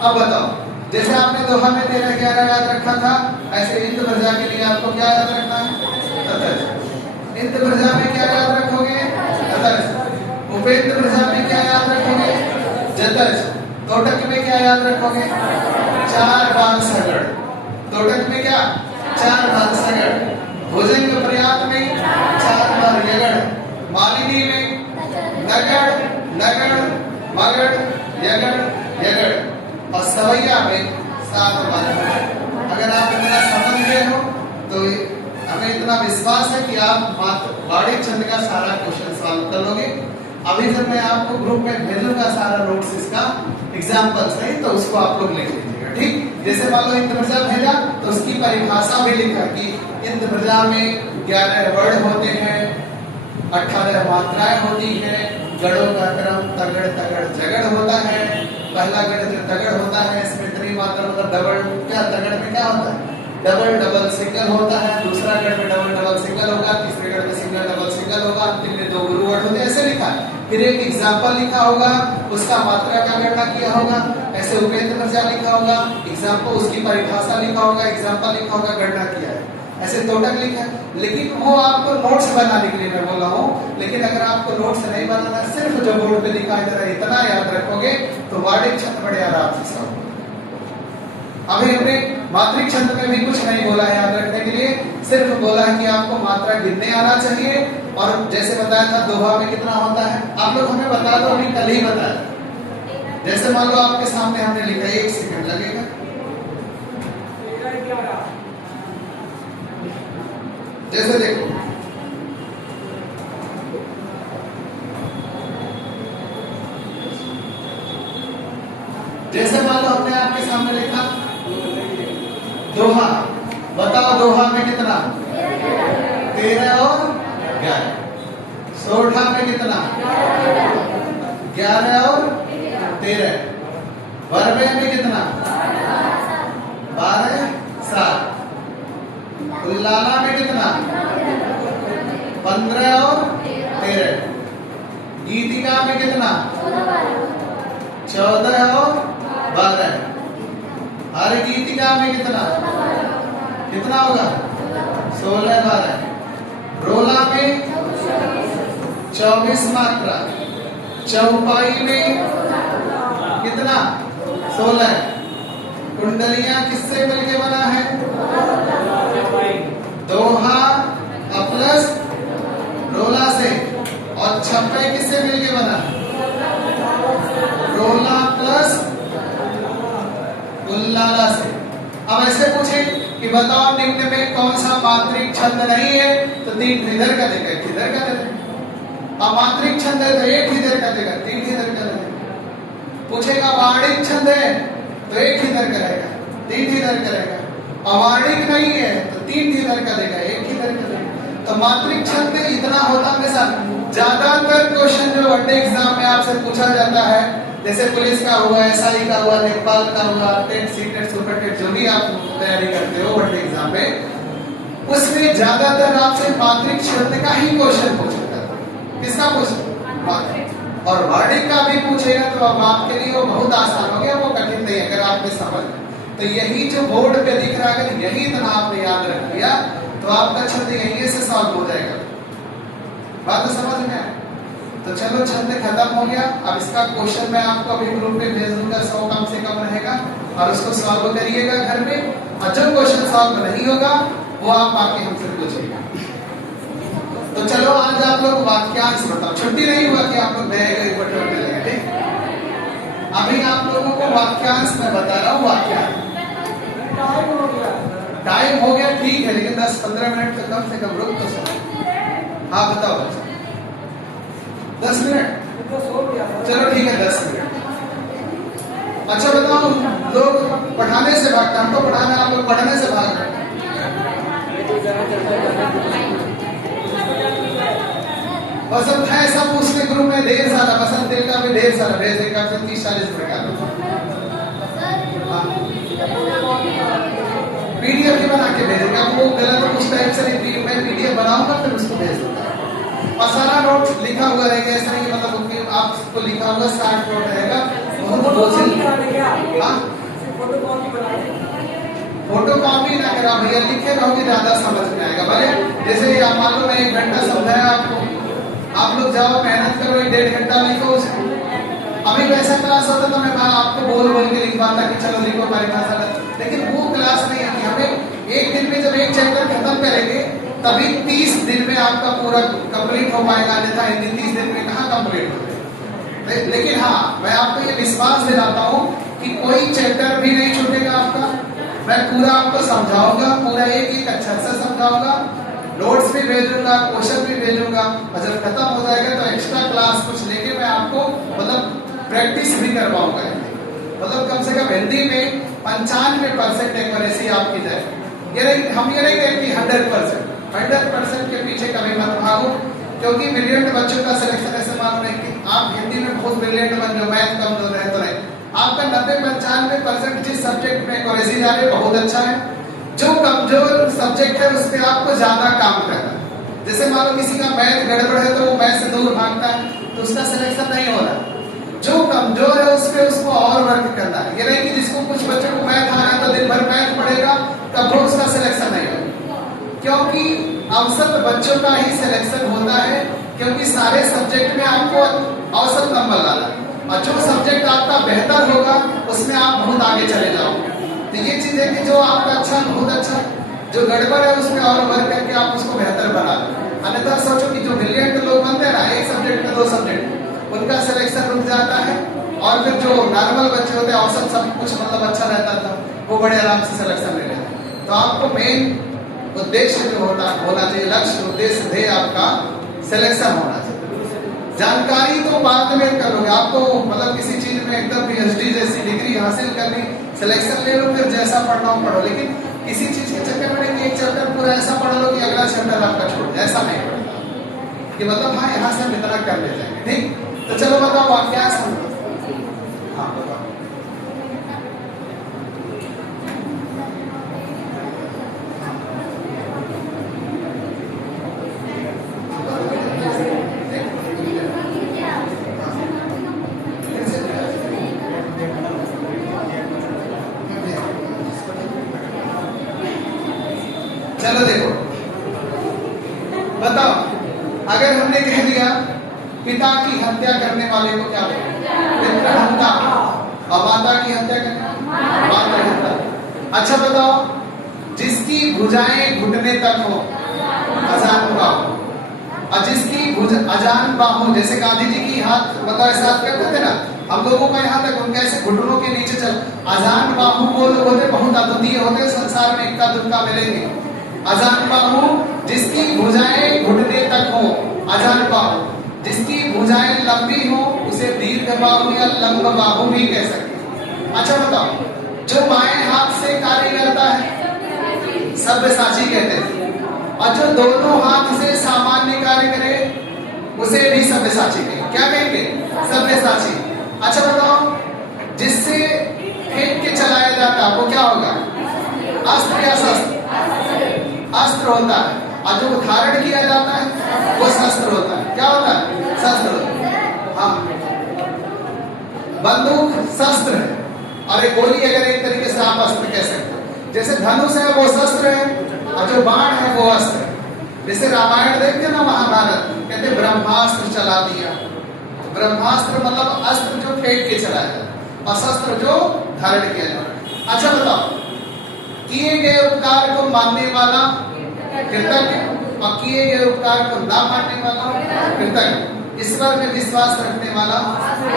अब बताओ जैसे आपने दोहा में 13-11 याद रखा था, ऐसे इंद्र प्रजा के लिए आपको क्या याद रखना है? ततज। इंद्र प्रजा में क्या याद रखोगे? ततज। उपेंद्र प्रजा में क्या याद रखोगे? जतज। तोटक में क्या याद रखोगे? 4 बार सगड़। तोटक में क्या? 4 बार सगड़। भुजंग प्रयात में 4 बार यगड़। मालिनी में नगड़ नगड़ मगड़ यगड़ यगड़। और सवैया में 7 बार। अगर आप इतना समझ गए हो तो हमें इतना विश्वास है कि आप वार्णिक छंद का सारा क्वेश्चन सॉल्व कर लोगे। अभी जब मैं आपको ग्रुप में भेजूंगा सारा नोट्स इसका एग्जाम्पल सही, तो उसको आप लोग लिख लीजिएगा, ठीक। जैसे मान लो इंद्रजा भेजा तो उसकी परिभाषा भी लिखा कि इंद्रजा में 11 वर्ण होते हैं, 18 मात्राएं होती है, गणों का क्रम तगड़ तगड़ जगड़ होता है। पहला गण जो तगड़ होता है इसमें इतनी मात्रा मतलब डबल, क्या तगड़ में क्या होता है, डबल डबल सिंगल होता है। दूसरा गण में डबल डबल सिंगल होगा, तीसरे गण में सिंगल डबल सिंगल होगा, अंतिम में 2 गुरु वर्ड होते हैं, ऐसे लिखा है। फिर एक एग्जाम्पल लिखा होगा, उसका मात्रा का गणना किया होगा, ऐसे उपेंद्र प्रजा लिखा होगा, एग्जाम्पल उसकी परिभाषा लिखा होगा, एग्जाम्पल लिखा होगा, गणना किया है, ऐसे टोटल लिखा है। लेकिन वो आपको नोट्स बनाने के लिए मैं बोला हूँ। लेकिन अगर आपको नोट्स नहीं बनाना, सिर्फ जो बोर्ड पे लिखा है इतना याद रखोगे तो वार्डिक छंद बड़े आराम से सब। अभी हमने मात्रिक छंद में भी कुछ नहीं बोला है याद रखने के लिए, सिर्फ बोला है कि आपको मात्रा गिनने आना चाहिए। और जैसे बताया था दोहा में कितना होता है, आप लोग हमें बता दो, अभी कल ही बताया। जैसे मान लो आपके सामने हमने लिखा 1 सेकंड लगेगा, जैसे देखो जैसे मान लो हमने आपके सामने लिखा दोहा, बताओ दोहा में कितना, 13 और 11। सोठा में कितना, 11 और 13। वर्वे में कितना, 12 7। उल्लाला में कितना, 15 और 13। गीतिका में कितना, 14 और 12। हर गीतिका में कितना कितना होगा, 16 12। रोला में 24 मात्रा। चौपाई में कितना, 16। कुंडलियां किससे मिलके बना है, दोहा प्लस रोला से। और छप्पे किससे मिलके बना, रोला प्लस उल्लाला से। अब ऐसे पूछे कि बताओ निम्न में कौन सा मात्रिक छंद नहीं है, तो 3 इधर का देगा, 1 इधर का देगा। अमात्रिक छंद है तो 1 इधर का देगा, 3 इधर का देगा। पूछेगा वार्णिक छंद है तो 1 इधर का रहेगा, 3 इधर का रहेगा। अवार्णिक नहीं है तो 3 इधर का देगा, 1 इधर का देगा। तो मात्रिक छंद में इतना होता है मेरे साथ। ज्यादातर क्वेश्चन जो वनडे एग्जाम में आपसे पूछा जाता है, जैसे पुलिस का हुआ, एसआई का हुआ, लेखपाल का हुआ, टेट सीटेट सुपर टेट जो भी आप तैयारी करते हो वनडे एग्जाम में, उसमें ज्यादातर आपसे मात्रिक छंद का ही क्वेश्चन पूछेगा। किसका क्वेश्चन, मात्रिक। और वार्णिक का भी पूछेगा तो अब आपके लिए वो बहुत आसान हो गया, वो कठिन नहीं अगर आपने समझ। तो यही जो बोर्ड पे दिख रहा है, अगर यही इतना आपने याद रख लिया तो आपका छंद यहीं से सॉल्व हो जाएगा। बात तो समझ में आए? तो चलो छंद खत्म हो गया। अब इसका क्वेश्चन मैं आपको अभी ग्रुप में भेज दूंगा, 100 कम से कम रहेगा, और उसको सॉल्व करिएगा घर में। और जो क्वेश्चन सॉल्व नहीं होगा वो आप आके हमसे पूछिएगा। तो चलो आज आप लोग वाक्यांश बताओ। छुट्टी नहीं हुआ कि आप लोग ठीक। अभी आप लोगों को वाक्यांश मैं बता रहा हूँ। वाक्यांश टाइम हो गया ठीक है, लेकिन 10-15 मिनट तो कम से कम रुक तो सर। हाँ बताओ बच्चा, 10 मिनट चलो ठीक है 10 मिनट। अच्छा बताओ, लोग पढ़ाने से भागते, हमको पढ़ाना, आप लोग पढ़ने से भाग रहे हैं। पसंद है ऐसा पूछने ग्रुप में ढेर सारा, पसंद दिल का भी ढेर सारा भेज देगा, 30-40 मिनट का पीडीएफ भी बना के भेजेगा। वो गलत उस टाइप से नहीं, मैं पीडीएफ बनाऊंगा फिर उसको भेज दूंगा। और सारा नोट लिखा हुआ रहेगा, ऐसा नहीं मतलब आपको लिखा हुआ 60 नोट रहेगा। फोटो कॉपी ना करा भैया, लिखे रहोगे ज्यादा समझ में आएगा। भले जैसे आप मान लो मैं 1 घंटा समझाया आपको, आप लोग जाओ मेहनत करो, 1-1.5 घंटा लिखो उसे। अभी वैसा क्लास होता तो मैं आपको बोल के लिखवाता कि चलो लिखो परिभाषा, लेकिन वो क्लास नहीं आती। हमें एक दिन में जब एक चैप्टर खत्म करेंगे तभी 30 दिन में आपका पूरा कंप्लीट हो पाएगा, अन्यथा हिंदी 30 दिन में कहाँ कंप्लीट होगा। लेकिन हाँ, मैं आपको ये विश्वास दिलाता हूँ कि कोई चैप्टर भी नहीं छूटेगा आपका। मैं पूरा आपको समझाऊंगा, पूरा एक अक्षर से समझाऊंगा, नोट्स भी भेजूंगा, क्वेश्चन भी भेजूंगा, और जब खत्म हो जाएगा तो एक्स्ट्रा क्लास कुछ लेके मैं आपको मतलब प्रैक्टिस भी करवाऊंगा। मतलब कम से कम हिंदी में 95% एक्यूरेसी आपकी जाए। हम ये नहीं कहते 100% के पीछे कभी मत भागो, क्योंकि ब्रिलियंट बच्चों का सिलेक्शन ऐसे मालूम नहीं कि आप हिंदी में बहुत ब्रिलियंट बन जाओ, मैथ कमजोर है तो नहीं। आपका 90-95% जिस सब्जेक्ट में एक्यूरेसी जा रही है बहुत अच्छा है। जो कमजोर सब्जेक्ट है उस पर आपको ज्यादा काम करना है। जैसे मान लो किसी का मैथ गड़बड़ है तो वो मैथ से दूर भागता है तो उसका सिलेक्शन नहीं हो रहा। जो कमजोर है उस पर उसको और वर्क करना है। ये नहीं कि जिसको कुछ बच्चों को मैथ आ रहा है तो दिन भर मैथ पढ़ेगा तब वो उसका सिलेक्शन नहीं होगा, क्योंकि औसत बच्चों का ही सिलेक्शन होता है, क्योंकि सारे सब्जेक्ट में आपको औसत नंबर लाना है और जो सब्जेक्ट आपका बेहतर होगा उसमें आप बहुत आगे चले जाओगे। तो ये चीज है कि जो आपका अच्छा बहुत अच्छा, जो गड़बड़ है उसमें और वर्क करके आप उसको बेहतर बना लो। अन्यथा सोचो कि जो ब्रिलियंट लोग बनते हैं ना, एक सब्जेक्ट में 2 सब्जेक्ट, उनका सिलेक्शन रुक जाता है, और फिर जो नॉर्मल बच्चे होते हैं औसत सब कुछ मतलब अच्छा रहता था, वो बड़े आराम से सिलेक्शन ले लेते हैं। तो आपको मेन उद्देश्य जो होना चाहिए, लक्ष्य उद्देश्य ध्येय आपका सिलेक्शन होना चाहिए। जानकारी तो बाद में करोगे, आपको मतलब किसी चीज में एकदम PhD जैसी डिग्री हासिल करनी, सिलेक्शन ले लो, फिर जैसा पढ़ना हो पढ़ो, लेकिन किसी चीज के चक्कर में नहीं एक चैप्टर पूरा ऐसा पढ़ लो कि अगला चैप्टर आपका छोड़ जाए, ऐसा नहीं पढ़ना कि मतलब हाँ यहाँ से हम इतना कर ले जाएंगे। ठीक, तो चलो बताओ वाक्यांश। हाँ बताओ। चलो देखो, बताओ अगर हमने कह दिया पिता की हत्या करने वाले को क्या बोलते? पितृहत्या। और माता की हत्या करने मातृहत्या। अच्छा बताओ, जिसकी भुजाएं घुटने तक हो अजान बाहु, और जिसकी अजान बाहु, जैसे गांधी जी की हाथ मतलब ऐसे हाथ करते थे ना, हम लोगों का यहाँ तक उनके ऐसे घुटनों के नीचे चल। अजान बाहु वो लोग होते बहुत अद्वितीय होते, संसार में इक्का दुक्का मिलेंगे। अजान बाहु जिसकी भुजाएं घुटने तक हो, अजान बाहु जिसकी भुजाएं लंबी हो उसे दीर्घ बाहु या लंब बाहु भी कह सकते हैं। अच्छा बताओ, जो बाएं हाथ से कार्य करता है सब्यसाची कहते हैं, और जो दोनों हाथ से सामान्य कार्य करे उसे भी सब्यसाची कहेंगे। क्या कहेंगे? सब्यसाची। अच्छा बताओ, जिससे फेंक के चलाया जाता है वो क्या होगा? अस्त्र या शस्त्र? अस्त्र होता है। और जो धारण किया जाता है वो शस्त्र होता है। क्या होता है? शस्त्र होता है। हाँ, बंदूक शस्त्र है, और एक गोली अगर एक तरीके से आप अस्त्र कह सकते हो। जैसे धनुष है वो शस्त्र है, और जो बाण है वो अस्त्र है। जैसे रामायण देखते ना, महाभारत कहते ब्रह्मास्त्र चला दिया। ब्रह्मास्त्र मतलब अस्त्र जो फेंक के चलाया, और शस्त्र जो धारण किया जाता। अच्छा बताओ, किए गए उपकार को मानने वाला कृतज्ञ, और किए गए उपकार को ना मानने वाला कृतज्ञ। ईश्वर में विश्वास रखने वाला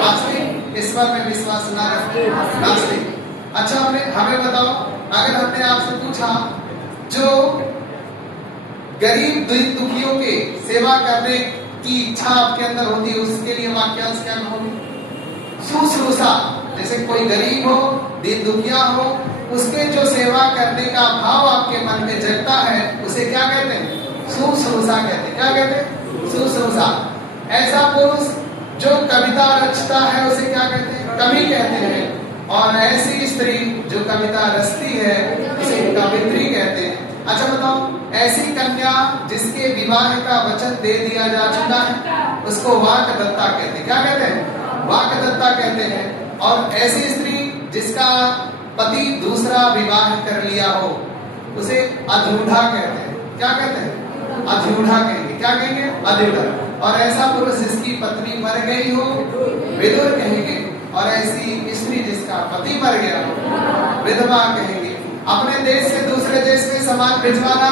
आस्तिक, ईश्वर में विश्वास ना रखने नास्तिक। अच्छा हमें बताओ, अगर हमने आपसे पूछा जो गरीब दुखियों के सेवा करने की इच्छा आपके अंदर होती है उसके लिए वाक्यांश क्या होगी? शुश्रूषा। जैसे कोई गरीब हो, दीन दुखिया हो, उसके जो सेवा करने का भाव आपके मन में जगता है उसे क्या कहते हैं? शुश्रूषा कहते हैं। क्या कहते हैं? शुश्रूषा। ऐसा पुरुष जो कविता रचता है उसे क्या कहते हैं? कवि कहते हैं। और ऐसी स्त्री जो कविता रचती है उसे कवित्री कहते हैं। अच्छा बताओ, ऐसी कन्या जिसके विवाह का वचन दे दिया जा चुका है उसको वाक्दत्ता कहते हैं। क्या कहते हैं? वाक्दत्ता कहते हैं। और ऐसी स्त्री जिसका पति दूसरा विवाह कर लिया हो उसे अधूढ़ा कहते हैं। क्या कहते हैं? अधूढ़ा कहेंगे। क्या कहेंगे? अधूढ़ा। और ऐसा पुरुष जिसकी पत्नी मर गई हो विधुर कहेंगे। और ऐसी स्त्री जिसका पति मर गया हो विधवा कहेंगे। अपने देश से दूसरे देश में सामान भिजवाना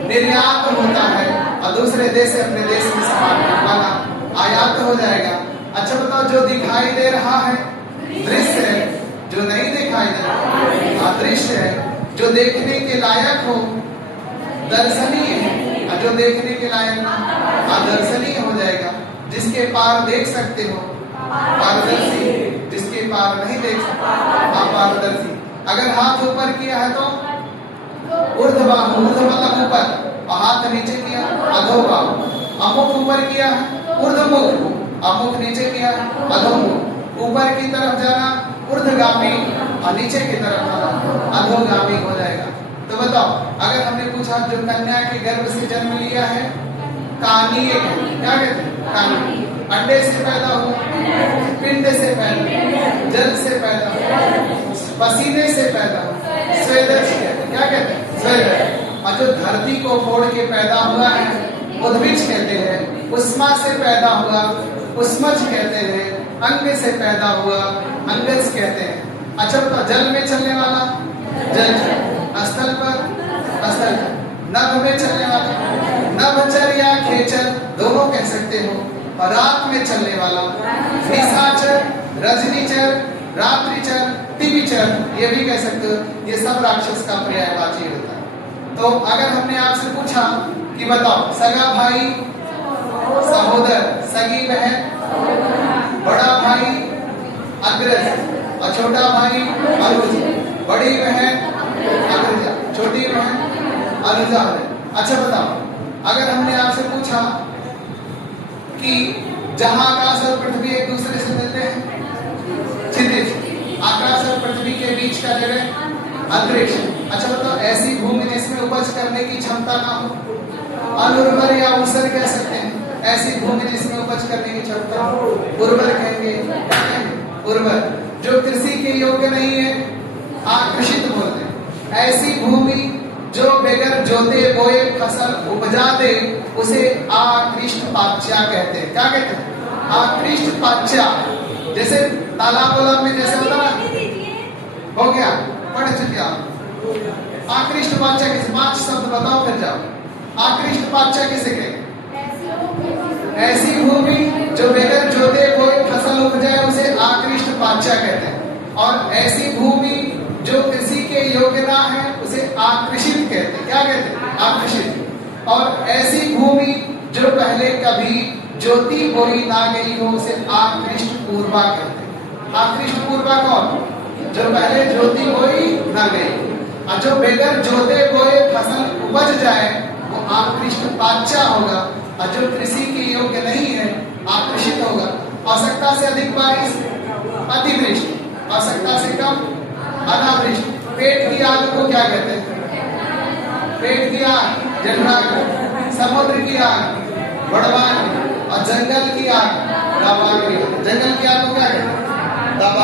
निर्यात होता है, और दूसरे देश से अपने देश में सामान भिजवाना आयात हो जाएगा। अच्छा बताओ, जो दिखाई दे रहा है दृश्य है, जो नहीं दिखाई दे रहा अदृश्य है, जो देखने के लायक हो दर्शनीय है, और जो देखने के लायक आदर्शनीय हो जाएगा। जिसके पार देख सकते हो पारदर्शी, जिसके पार नहीं देख सकते अपारदर्शी। अगर हाथ ऊपर किया है तो ऊर्ध्वबाहु, ऊर्ध्व मतलब ऊपर, और हाथ नीचे किया अधोबाहु। अमुख ऊपर किया है ऊर्ध्वमुख, अमुख नीचे किया अधोमुख। ऊपर की तरफ जाना ऊर्ध्वगामी और नीचे की तरफ जाना अधोगामी हो जाएगा। तो बताओ, अगर हमने पूछा जो कन्या के गर्भ से जन्म लिया है कानीय, क्या कहते हैं? कानीय। अंडे से पैदा हुआ, पिंड से पैदा, जल से पैदा, पसीने से पैदा, स्वेदज क्या कहते हैं? स्वेदज। और जो धरती को फोड़ के पैदा हुआ है उद्भिज कहते हैं। उष्मा से पैदा हुआ उष्मज कहते हैं। अंग से पैदा हुआ अंगज कहते हैं। अच्छा बताओ, जल में चलने वाला जलचर, स्थल पर स्थलचर, नभ में चलने वाला नभचर या खेचर दोनों कह सकते हो। और रात में चलने वाला निशाचर, रजनीचर, रात्रिचर, टिपिचर ये भी कह सकते हो। ये सब राक्षस का पर्यायवाची होता है। तो अगर हमने आपसे पूछा कि बताओ सगा भाई सहोदर, सगी बहन बड़ा भाई अग्रज और छोटा भाई अनुज, बड़ी बहन अग्रजा, छोटी बहन अनुजा। अच्छा बताओ, अगर हमने आपसे पूछा कि जहां आकाश और पृथ्वी एक दूसरे से मिलते हैं क्षितिज, आकाश और पृथ्वी के बीच का जगह अंतरिक्ष। अच्छा बताओ, ऐसी भूमि जिसमें उपज करने की क्षमता ना हो, अनुर्वर या उर्वर कह सकते हैं। ऐसी भूमि जिसमें उपज करने की क्षमता हो उर्वर कहेंगे, उर्वर। जो कृषि के योग्य नहीं है आकृषित बोलते हैं। ऐसी भूमि जो बगैर जोते बोए फसल उपजा दे उसे आकृष्ट पाच्या कहते हैं। क्या कहते हैं? आकृष्ट पाच्या। जैसे तालाब में जैसे होता ना, हो गया, पढ़ चुके आप। आकृष्ट पाच्या किसे? 5 शब्द बताओ फिर जाओ। आकृष्ट पाच्या किसे कहेंगे? ऐसी भूमि जो बगैर जोते बोए फसल उपजाए उसे आकृष्ट पाच्या कहते हैं। और ऐसी भूमि जो कृषि के योग्य ना है उसे आकृषित कहते हैं। क्या कहते हैं? आकृषित। और ऐसी भूमि जो पहले कभी ज्योति बोई ना गई हो उसे आकृष्ट पूर्वा कहते हैं। आकृष्ट पूर्वा कौन? जो पहले ज्योति बोई ना गई। और जो बगैर जोते बोए फसल उपज जाए वो आकृष्ट पाच्या होगा। और जो कृषि के योग्य नहीं है आकृषित होगा। आवश्यकता से अधिक बारिश अतिवृष्टि, आवश्यकता से कम अनावृष्टि। पेट की आग को क्या कहते हैं? पेट की आग जठराग्नि, समुद्र की आग बड़वाग्नि और जंगल की आग दावाग्नि। जंगल की आग को क्या कहते हैं?